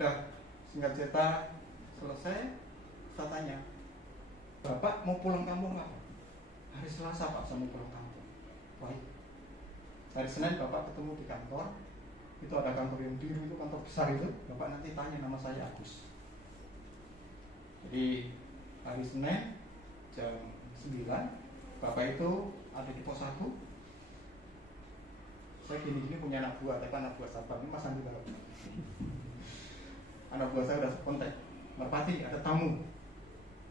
Udah, singkat cerita selesai, saya tanya, bapak mau pulang kampung nggak? Hari Selasa pak, saya mau pulang kampung. Baik. Hari Senin bapak ketemu di kantor, itu ada kantor yang biru itu, kantor besar itu. Bapak nanti tanya, nama saya Agus. Jadi hari Senin jam 9, bapak itu ada di pos 1. Saya gini-gini punya anak buah, tapi anak buah satpam ini Mas Andi Balap. Anak buah saya udah kontak, Merpati ada tamu.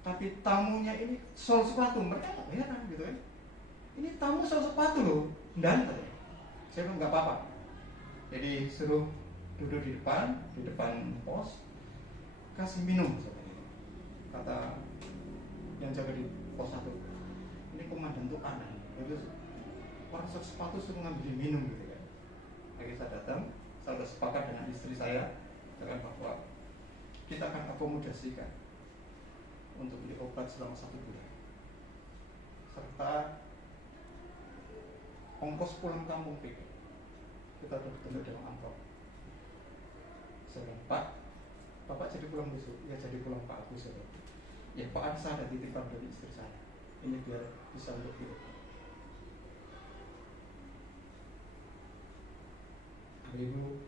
Tapi tamunya ini sol sepatu, mereka nggak heran gitu kan. Ini tamu sol sepatu loh, dan saya bilang nggak apa-apa. Jadi suruh duduk di depan pos, kasih minum. Kata yang jaga di pos 1, ini komandan tuh aneh. Itu orang sepatu suruh ngambil minum gitu kan. Akhirnya saya datang, saya sudah sepakat dengan istri saya dengan bahwa kita akan akomodasikan untuk beli obat selama 1 bulan, serta ongkos pulang kampung kita tulis dalam amplop. Saya bilang, Pak, Bapak jadi pulang besok? Ya jadi pulang Pak Agus. Ya Pak, ada titipan dari istri saya, ini biar bisa untuk hidup. Ibu,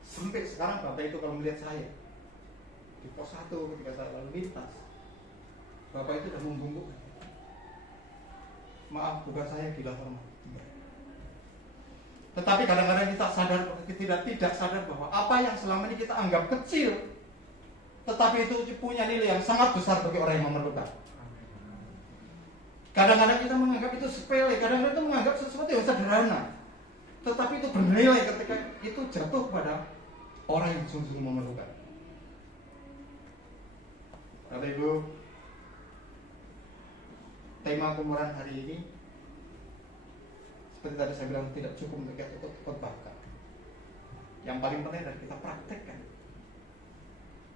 sampai sekarang Bapak itu kalau melihat saya di pos 1 ketika saya lalu lintas, Bapak itu sudah membungkuk. Maaf, bukan saya gila hormat. Tetapi kadang-kadang kita tidak sadar bahwa apa yang selama ini kita anggap kecil, tetapi itu punya nilai yang sangat besar bagi orang yang memerlukan. Kadang-kadang kita menganggap itu sepele, kadang-kadang itu menganggap sesuatu yang sederhana, tetapi itu bernilai ketika itu jatuh pada orang yang sungguh-sungguh memerlukan. Bapak Ibu, tema kemurahan hari ini seperti tadi saya bilang tidak cukup untuk kita khotbahkan. Yang paling penting adalah kita praktekkan.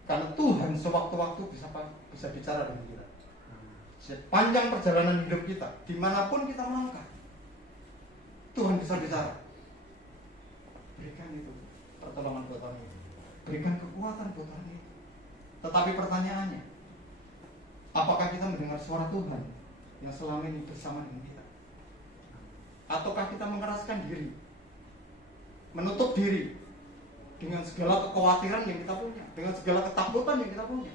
Karena Tuhan sewaktu-waktu bisa bicara dengan kita. Sepanjang perjalanan hidup kita, dimanapun kita melangkah, Tuhan bisa bicara. Berikan itu pertolongan buat orang itu, berikan kekuatan buat orang itu. Tetapi pertanyaannya, apakah kita mendengar suara Tuhan yang selama ini bersama dengan kita? Ataukah kita mengeraskan diri, menutup diri dengan segala kekhawatiran yang kita punya, dengan segala ketakutan yang kita punya?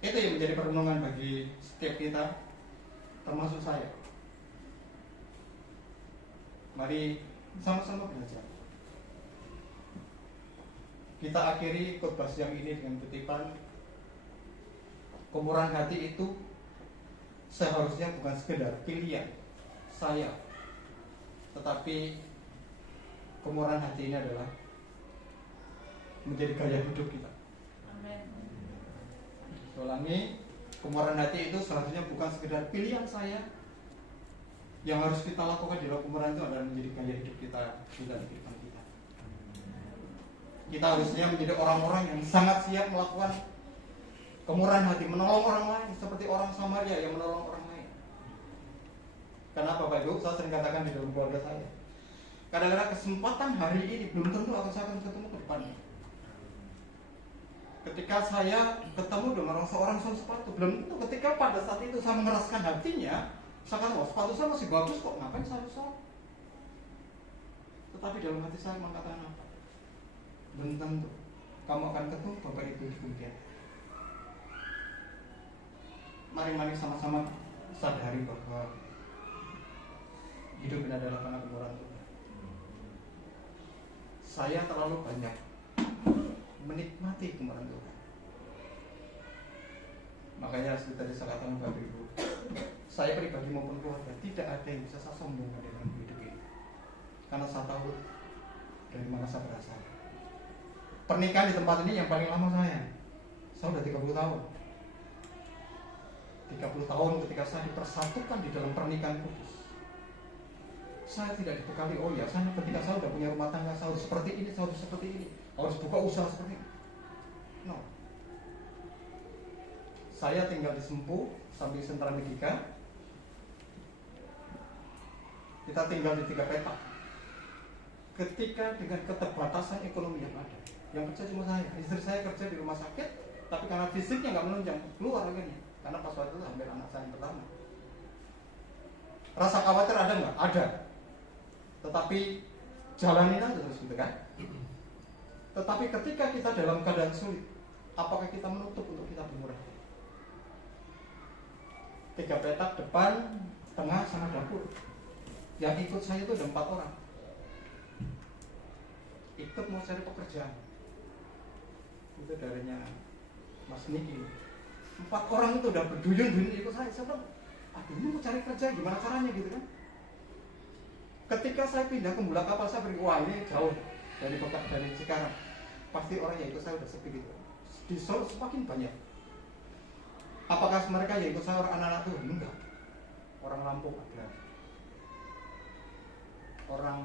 Itu yang menjadi perenungan bagi setiap kita, termasuk saya. Mari sama-sama belajar. Kita akhiri khotbah siang ini dengan kutipan, kemurahan hati itu seharusnya bukan sekedar pilihan saya, tetapi kemurahan hati ini adalah menjadi gaya hidup kita. Ulangi, kemurahan hati itu seharusnya bukan sekedar pilihan saya. Yang harus kita lakukan di dalam kemurahan itu adalah menjadi gaya hidup kita di dalam kehidupan kita. Kita harusnya menjadi orang-orang yang sangat siap melakukan kemurahan hati, menolong orang lain seperti orang Samaria yang menolong orang lain. Karena Bapak Ibu, saya sering katakan di dalam keluarga saya, kadang-kadang kesempatan hari ini belum tentu saya akan ketemu ke depannya. Ketika saya ketemu dengan seorang sepatu, belum tentu ketika pada saat itu saya mengeraskan hatinya, saya kata, wah sepatu saya masih bagus kok, ngapain saya rusak? Tetapi dalam hati saya mengatakan apa? Belum tentu kamu akan ketemu Bapak Ibu di kemudian. Mari sama-sama sadari bahwa hidup ini adalah karena kemurahan Tuhan. Saya terlalu banyak menikmati kemurahan Tuhan. Makanya seperti tadi saya katakan Bapak Ibu, saya pribadi maupun keluarga tidak ada yang bisa saya sombongkan dalam hidup ini. Karena saya tahu dari mana saya berasal. Pernikahan di tempat ini yang paling lama saya sudah 30 tahun. 30 tahun ketika saya dipersatukan di dalam pernikahan kudus. Saya tidak dibekali, oh ya, saya ketika saya sudah punya rumah tangga, saya harus seperti ini, saya harus seperti ini, harus buka usaha seperti ini. No. Saya tinggal di Sempu, sambil Sentra Medika. Kita tinggal di 3 petak. Ketika dengan keterbatasan ekonomi yang ada, yang kerja cuma saya, istri saya kerja di rumah sakit, tapi karena fisiknya nggak menunjang, keluar akhirnya. Karena pas waktu itu hampir anak saya yang pertama. Rasa khawatir ada nggak? Ada. Tetapi jalanin aja terus gitu kan. Tetapi ketika kita dalam keadaan sulit, apakah kita menutup untuk kita bermurah? 3 petak depan, tengah, sama dapur. Yang ikut saya itu ada 4 orang. Ikut mau cari pekerjaan. Itu darinya Mas Niki. 4 orang itu udah berduyun-duyun ikut saya. Saya bilang, aduh ini mau cari kerja gimana caranya gitu kan. Ketika saya pindah ke Bulak Kapal, saya berpikir, wah ini jauh dari kota, dari Cikarang, pasti orang yang ikut saya udah sepi gitu. Di Solo semakin banyak. Apakah mereka yang ikut saya orang anak-anak Tuhan? Enggak. Orang Lampung ada, orang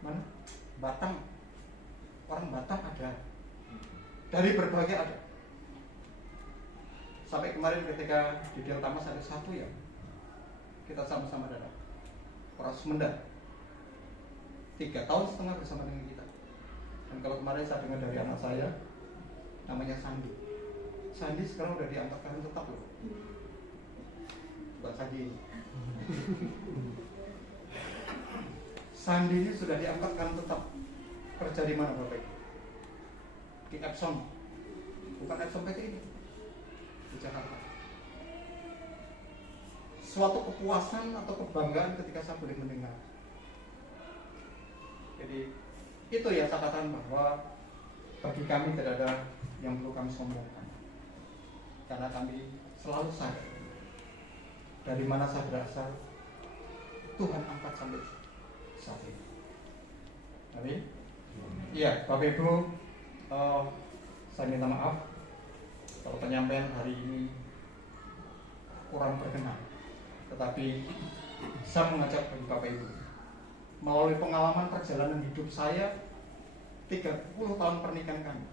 mana? Batang, orang Batang ada, dari berbagai ada. Sampai kemarin ketika di Delta Mas ada satu ya, kita sama-sama datang, orang Sumedang, 3,5 tahun bersama dengan kita. Dan kalau kemarin saya dengar dari anak saya, namanya Sandi. Sandi sekarang udah diangkat karena tetap loh, bukan Sandi. Sandi ini sudah diangkat karena tetap. Kerja di mana Bapak Ibu? Di Epson, bukan Epson PT ini, di Jakarta. Suatu kepuasan atau kebanggaan ketika saya boleh mendengar. Jadi itu ya saya katakan bahwa bagi kami tidak ada yang perlu kami sombongkan, karena kami selalu sadar dari mana saya berasal, Tuhan angkat sampai saat ini. Amin. Iya, Bapak Ibu, saya minta maaf kalau penyampaian hari ini kurang berkenan. Tetapi saya mengajak bagi Bapak Ibu, melalui pengalaman perjalanan hidup saya 30 tahun pernikahan kami,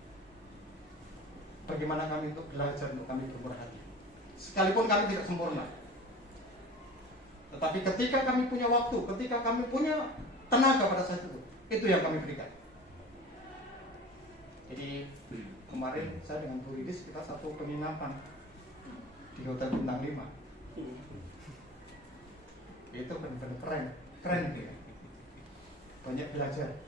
bagaimana kami untuk belajar untuk kami bermurah hati. Sekalipun kami tidak sempurna, tetapi ketika kami punya waktu, ketika kami punya tenaga pada saat itu yang kami berikan. Jadi kemarin saya dengan Bu Riris kita satu penginapan di Hotel Bintang 5. Itu benar-benar keren gitu ya. Banyak belajar.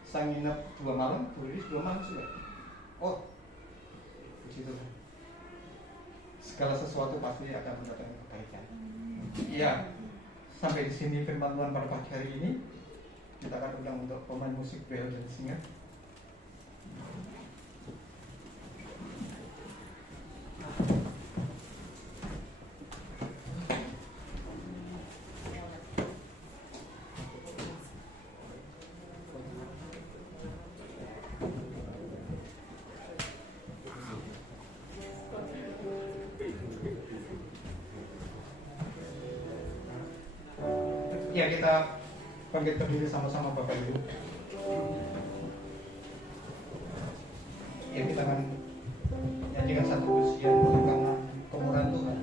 Saya nginep 2 malam, Bu Riris 2 malam sudah. Oh, puji Tuhan. Segala sesuatu pasti akan mendatangkan kebaikan. Iya. Sampai di sini firman Tuhan pada pagi hari ini. Kita akan undang untuk pemain musik bel dan singer. Ya, kita bangkit berdiri sama-sama Bapak Ibu. Ya, kita akan nyanyikan satu pujian karena kemurahan Tuhan.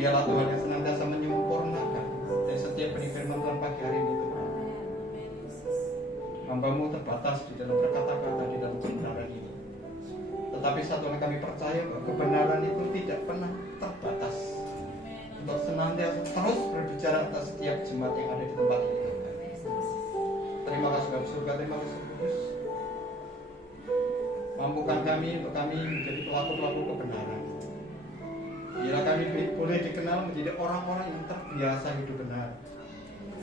Biarlah Tuhan yang senantiasa menyempurnakan dari setiap benih firman Tuhan pagi hari ini Tuhan. Hamba-Mu terbatas di dalam berkata-kata, di dalam kebenaran ini. Tetapi satu yang kami percaya bahwa kebenaran itu tidak pernah terbatas, untuk senantiasa terus berbicara atas setiap jemaat yang ada di tempat ini Tuhan. Terima kasih Bapa surga, terima kasih Kudus. Mampukan kami untuk kami menjadi pelaku-pelaku kebenaran. Bila kami boleh dikenal menjadi orang-orang yang terbiasa hidup benar.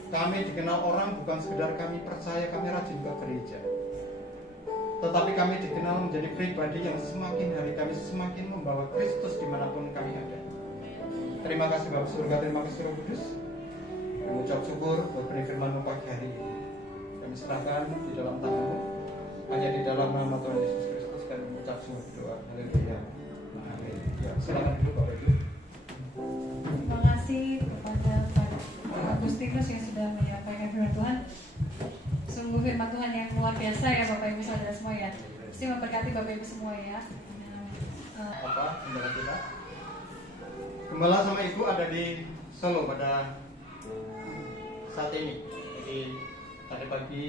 Kami dikenal orang bukan sekedar kami percaya kami rajin ke gereja, tetapi kami dikenal menjadi pribadi yang semakin hari kami semakin membawa Kristus dimanapun kami ada. Terima kasih Bapa surga, terima kasih Roh Kudus. Kami ucap syukur buat benih firman-Mu pagi hari ini. Kami serahkan di dalam tangan-Mu. Hanya di dalam nama Tuhan Yesus Kristus kami mengucap semua doa. Haleluya. Amin. Ya, silakan dulu Bapak Ibu. Terima kasih kepada Pak Agustinus yang sudah menyampaikan firman Tuhan. Sungguh firman Tuhan yang luar biasa ya Bapak Ibu saudara semua ya. Mesti memberkati Bapak Ibu semua ya. Apa gembala kita? Gembala sama Ibu ada di Solo pada saat ini. Jadi tadi pagi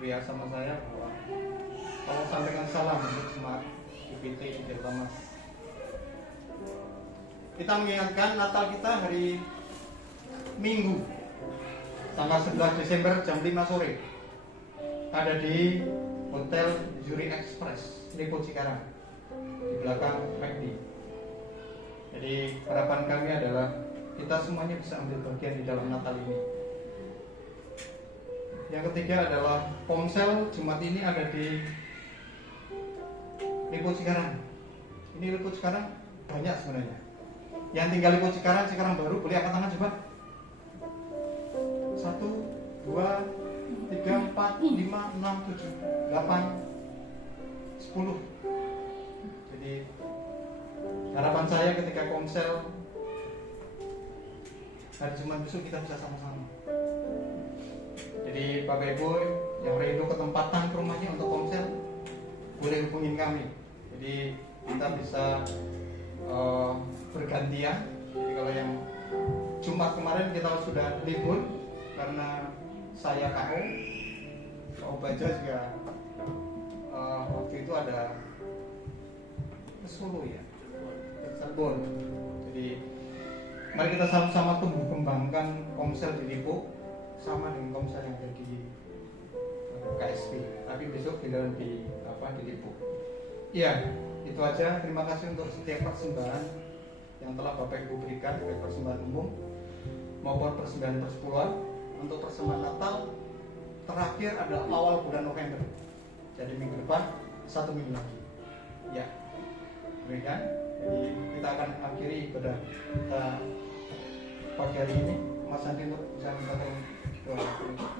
WA sama saya bahwa kalau sampaikan salam untuk jemaat UPT Injil Thomas. Kita mengingatkan Natal kita hari Minggu tanggal 11 Desember jam 5 sore ada di Hotel Zuri Express Lipo Cikarang di belakang McD. Jadi harapan kami adalah kita semuanya bisa ambil bagian di dalam Natal ini. Yang ketiga adalah Komsel Jumat ini ada di Lipo Cikarang. Ini Lipo Cikarang banyak sebenarnya. Yang tinggal Lipo Cikarang, Cikarang Baru, boleh angkat tangan coba. 1, 2, 3, 4, 5, 6, 7, 8, 10. Jadi harapan saya ketika Komsel hari Jumat besok kita bisa sama-sama. Jadi Bapak Ibu yang rindu ketempatan ke rumahnya untuk Komsel, boleh hubungin kami. Jadi kita bisa bergantian. Jadi kalau yang Jumat kemarin kita sudah libur karena saya KO, Pak Baja juga waktu itu ada ke Solo ya, ke Cirebon. Jadi mari kita sama-sama tumbuh kembangkan Komsel di Lipo sama dengan Komsel yang ada di KSP. Tapi besok giliran di Lipo. Iya, itu aja. Terima kasih untuk setiap persembahan yang telah Bapak Ibu berikan, baik persembahan umum maupun persembahan persepuluhan. Untuk persembahan Natal terakhir adalah awal bulan November. Jadi minggu depan 1 minggu lagi. Ya, demikian. Jadi kita akan akhiri ibadah kita pagi hari ini. Mas Andi untuk bisa minta tolong doa.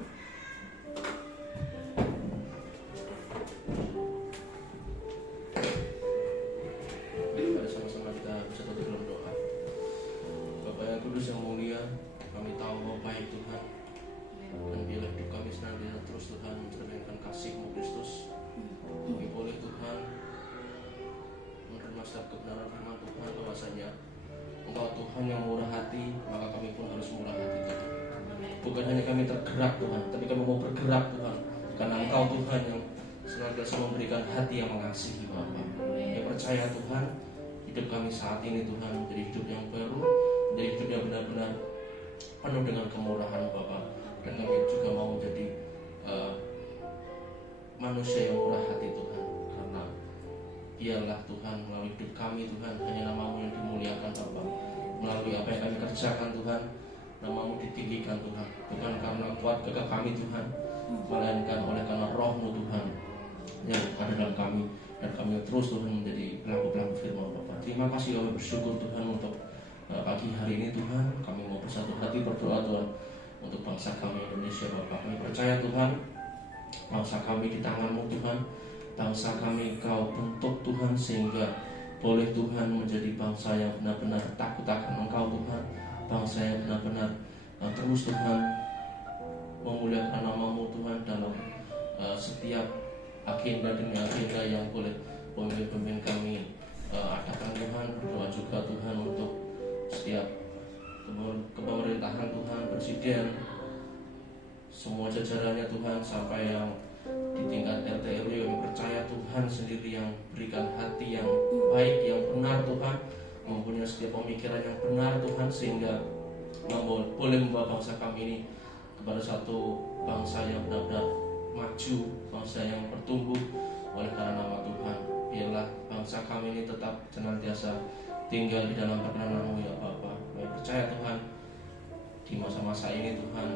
Mari sama-sama kita bisa tutup dalam doa. Bapak yang kudus yang mulia, kami tahu bahwa baik Tuhan, dan biarlah hidup kami senantiasa terus Tuhan mencerminkan kasih-Mu Kristus. Kami boleh Tuhan menerima setiap kebenaran firman Tuhan bahwasanya Engkau Tuhan yang murah hati, maka kami pun harus murah hati Tuhan. Bukan hanya kami tergerak Tuhan, tapi kami mau bergerak Tuhan, karena Engkau Tuhan yang senantiasa memberikan hati yang mengasihi Bapa. Yang percaya Tuhan, hidup kami saat ini Tuhan menjadi hidup yang baru, menjadi hidup yang benar-benar penuh dengan kemurahan Bapa. Dan kami juga mau menjadi manusia yang murah hati Tuhan, karena biarlah Tuhan melalui hidup kami Tuhan hanya nama-Mu yang dimuliakan Bapa. Melalui apa yang kami kerjakan Tuhan, nama-Mu ditinggikan Tuhan, bukan karena kuat gagah kami Tuhan, melainkan oleh karena Roh-Mu Tuhan yang ada dalam kami, dan kami terus Tuhan menjadi pelaku-pelaku firman Bapa. Terima kasih, kami bersyukur Tuhan untuk pagi hari ini Tuhan. Kami mau bersatu hati berdoa Tuhan untuk bangsa kami Indonesia Bapa. Kami percaya Tuhan, bangsa kami di tangan-Mu Tuhan. Bangsa kami Kau bentuk Tuhan sehingga boleh Tuhan menjadi bangsa yang benar-benar takut akan Engkau Tuhan. Bangsa yang benar-benar terus Tuhan memuliakan nama-Mu Tuhan dalam setiap agenda demi agenda yang boleh pemimpin-pemimpin kami adakan Tuhan. Berdoa juga Tuhan untuk setiap ke pemerintahan Tuhan, presiden, semua jajarannya Tuhan, sampai yang di tingkat RT RW. Kami percaya Tuhan sendiri yang berikan hati yang baik, yang benar Tuhan, mempunyai setiap pemikiran yang benar Tuhan, sehingga boleh membawa bangsa kami ini kepada satu bangsa yang benar-benar maju, bangsa yang bertumbuh oleh karena nama Tuhan. Biarlah bangsa kami ini tetap senantiasa tinggal di dalam perkenan-Mu ya Bapa. Kami percaya Tuhan, di masa-masa ini Tuhan,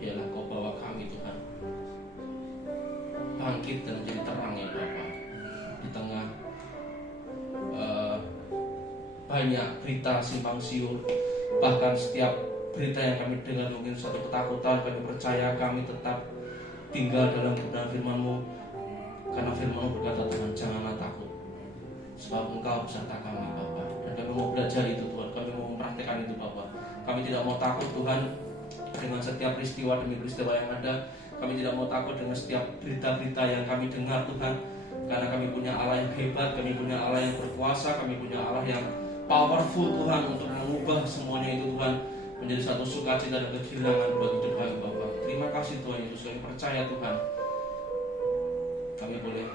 biarlah Kau bawa kami Tuhan bangkit dan menjadi terang ya Bapa, di tengah banyak berita simpang siur, bahkan setiap berita yang kami dengar mungkin satu ketakutan. Kami percaya kami tetap tinggal dalam kebenaran firman-Mu, karena firman-Mu berkata Tuhan, janganlah takut, sebab Engkau beserta kami Bapa. Dan kami mau belajar itu Tuhan, kami mau mempraktikkan itu Bapa. Kami tidak mau takut Tuhan dengan setiap peristiwa demi peristiwa yang ada. Kami tidak mau takut dengan setiap berita-berita yang kami dengar Tuhan, karena kami punya Allah yang hebat, kami punya Allah yang berkuasa, kami punya Allah yang powerful Tuhan untuk mengubah semuanya itu Tuhan menjadi satu sukacita dan kegirangan buat hidup kami Bapa. Terima kasih Tuhan Yesus, kami percaya Tuhan kami boleh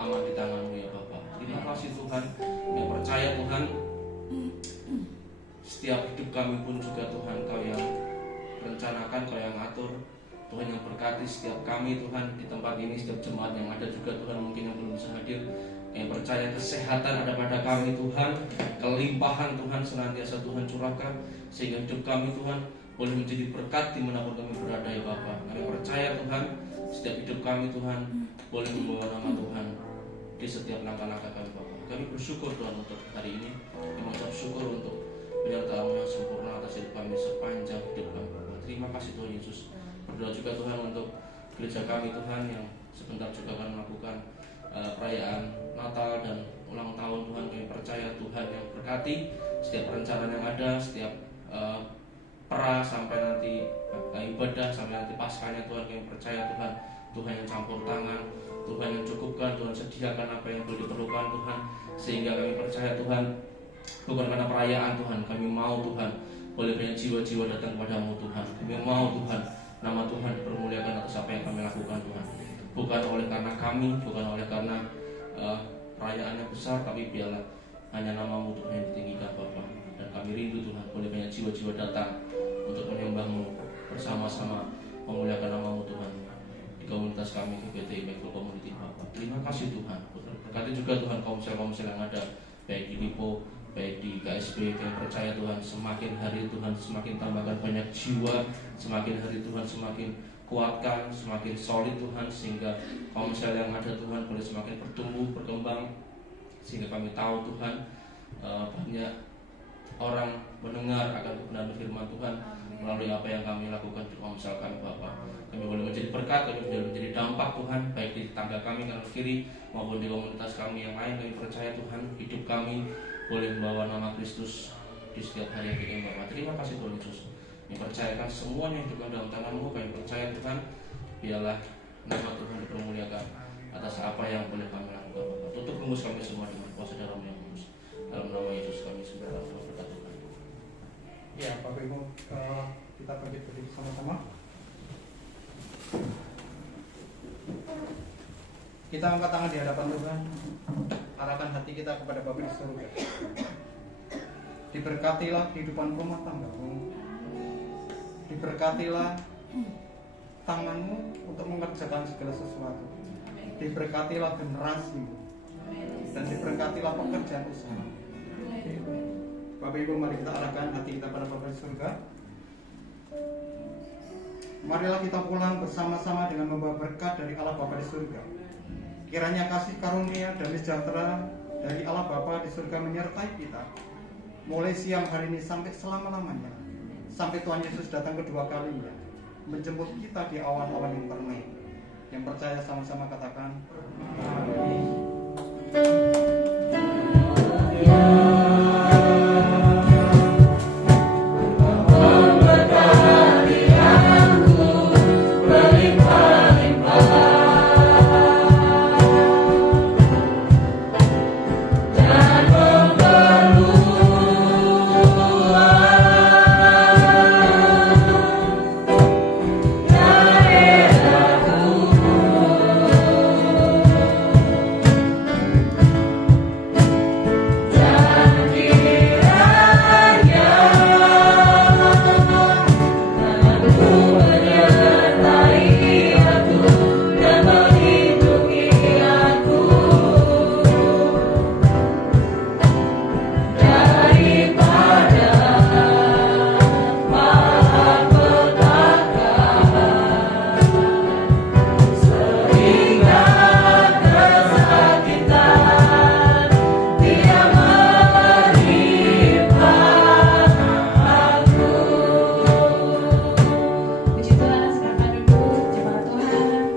aman di tangan-Mu ya Bapa. Terima kasih Tuhan, kami percaya Tuhan setiap hidup kami pun juga Tuhan Kau yang rencanakan, Kau yang atur Tuhan, yang berkati setiap kami Tuhan di tempat ini, setiap jemaat yang ada juga Tuhan mungkin yang belum bisa hadir. Yang percaya kesehatan ada pada kami Tuhan, kelimpahan Tuhan senantiasa Tuhan curahkan, sehingga hidup kami Tuhan boleh menjadi berkat dimanapun kami berada ya Bapa. Kami percaya Tuhan setiap hidup kami Tuhan boleh membawa nama Tuhan di setiap langkah-langkah kami Bapa. Kami bersyukur Tuhan untuk hari ini, kami mengucap syukur untuk penyertaan-Mu yang sempurna atas hidup kami sepanjang hidup kami Bapa. Terima kasih Tuhan Yesus. Berdoa juga Tuhan untuk gereja kami Tuhan yang sebentar juga akan melakukan perayaan Natal dan ulang tahun Tuhan. Kami percaya Tuhan yang berkati setiap perencanaan yang ada, setiap pra sampai nanti ibadah, sampai nanti paskanya Tuhan. Kami percaya Tuhan, Tuhan yang campur tangan, Tuhan yang cukupkan, Tuhan sediakan apa yang boleh diperlukan Tuhan. Sehingga kami percaya Tuhan, bukan karena perayaan Tuhan, kami mau Tuhan boleh banyak jiwa-jiwa datang kepada-Mu Tuhan. Kami mau Tuhan nama Tuhan dipermuliakan atas apa yang kami lakukan Tuhan, bukan oleh karena kami, bukan oleh karena perayaannya besar, tapi biarlah hanya nama-Mu Tuhan yang ditinggikan Bapa. Dan kami rindu Tuhan boleh banyak jiwa-jiwa datang untuk menyembah-Mu bersama-sama, memuliakan nama-Mu Tuhan di komunitas kami GBT Micro Community Bapa. Terima kasih Tuhan. Berkati juga Tuhan komsel-komsel yang ada, baik di Lipo, baik di KSB. Kami percaya Tuhan semakin hari Tuhan semakin tambahkan banyak jiwa, semakin hari Tuhan semakin kuatkan, semakin solid Tuhan, sehingga komsel yang ada Tuhan boleh semakin bertumbuh, berkembang, sehingga kami tahu Tuhan banyak orang mendengar akan kebenaran firman Tuhan melalui apa yang kami lakukan di komsel kami Bapa. Kami boleh menjadi berkat, kami boleh menjadi dampak Tuhan, baik di tangga kami kanan kiri maupun di komunitas kami yang lain. Kami percaya Tuhan hidup kami boleh membawa nama Kristus di setiap hari yang kita Bapa. Terima kasih Tuhan Yesus. Kami percayakan semuanya hidup kami dalam tangan-Mu. Kami percaya Tuhan, biarlah nama Tuhan dipermuliakan atas apa yang boleh kami lakukan Bapa. Tutup tembus kami semua dengan kuasa darah-Mu yang kudus. Dalam nama Yesus kami sudah berkat Tuhan. Ya Bapak Ibu, kita bangkit berdiri sama-sama. Kita angkat tangan di hadapan Tuhan, arahkan hati kita kepada Bapa di surga. Diberkatilah kehidupan rumah tanggamu, diberkatilah tanganmu untuk mengerjakan segala sesuatu, diberkatilah generasimu, dan diberkatilah pekerjaan usaha. Bapak Ibu, mari kita arahkan hati kita pada Bapa di surga. Marilah kita pulang bersama-sama dengan membawa berkat dari Allah Bapa di surga. Kiranya kasih karunia dan sejahtera dari Allah Bapa di surga menyertai kita mulai siang hari ini sampai selama-lamanya, sampai Tuhan Yesus datang kedua kalinya menjemput kita di awan-awan yang permai. Yang percaya sama-sama katakan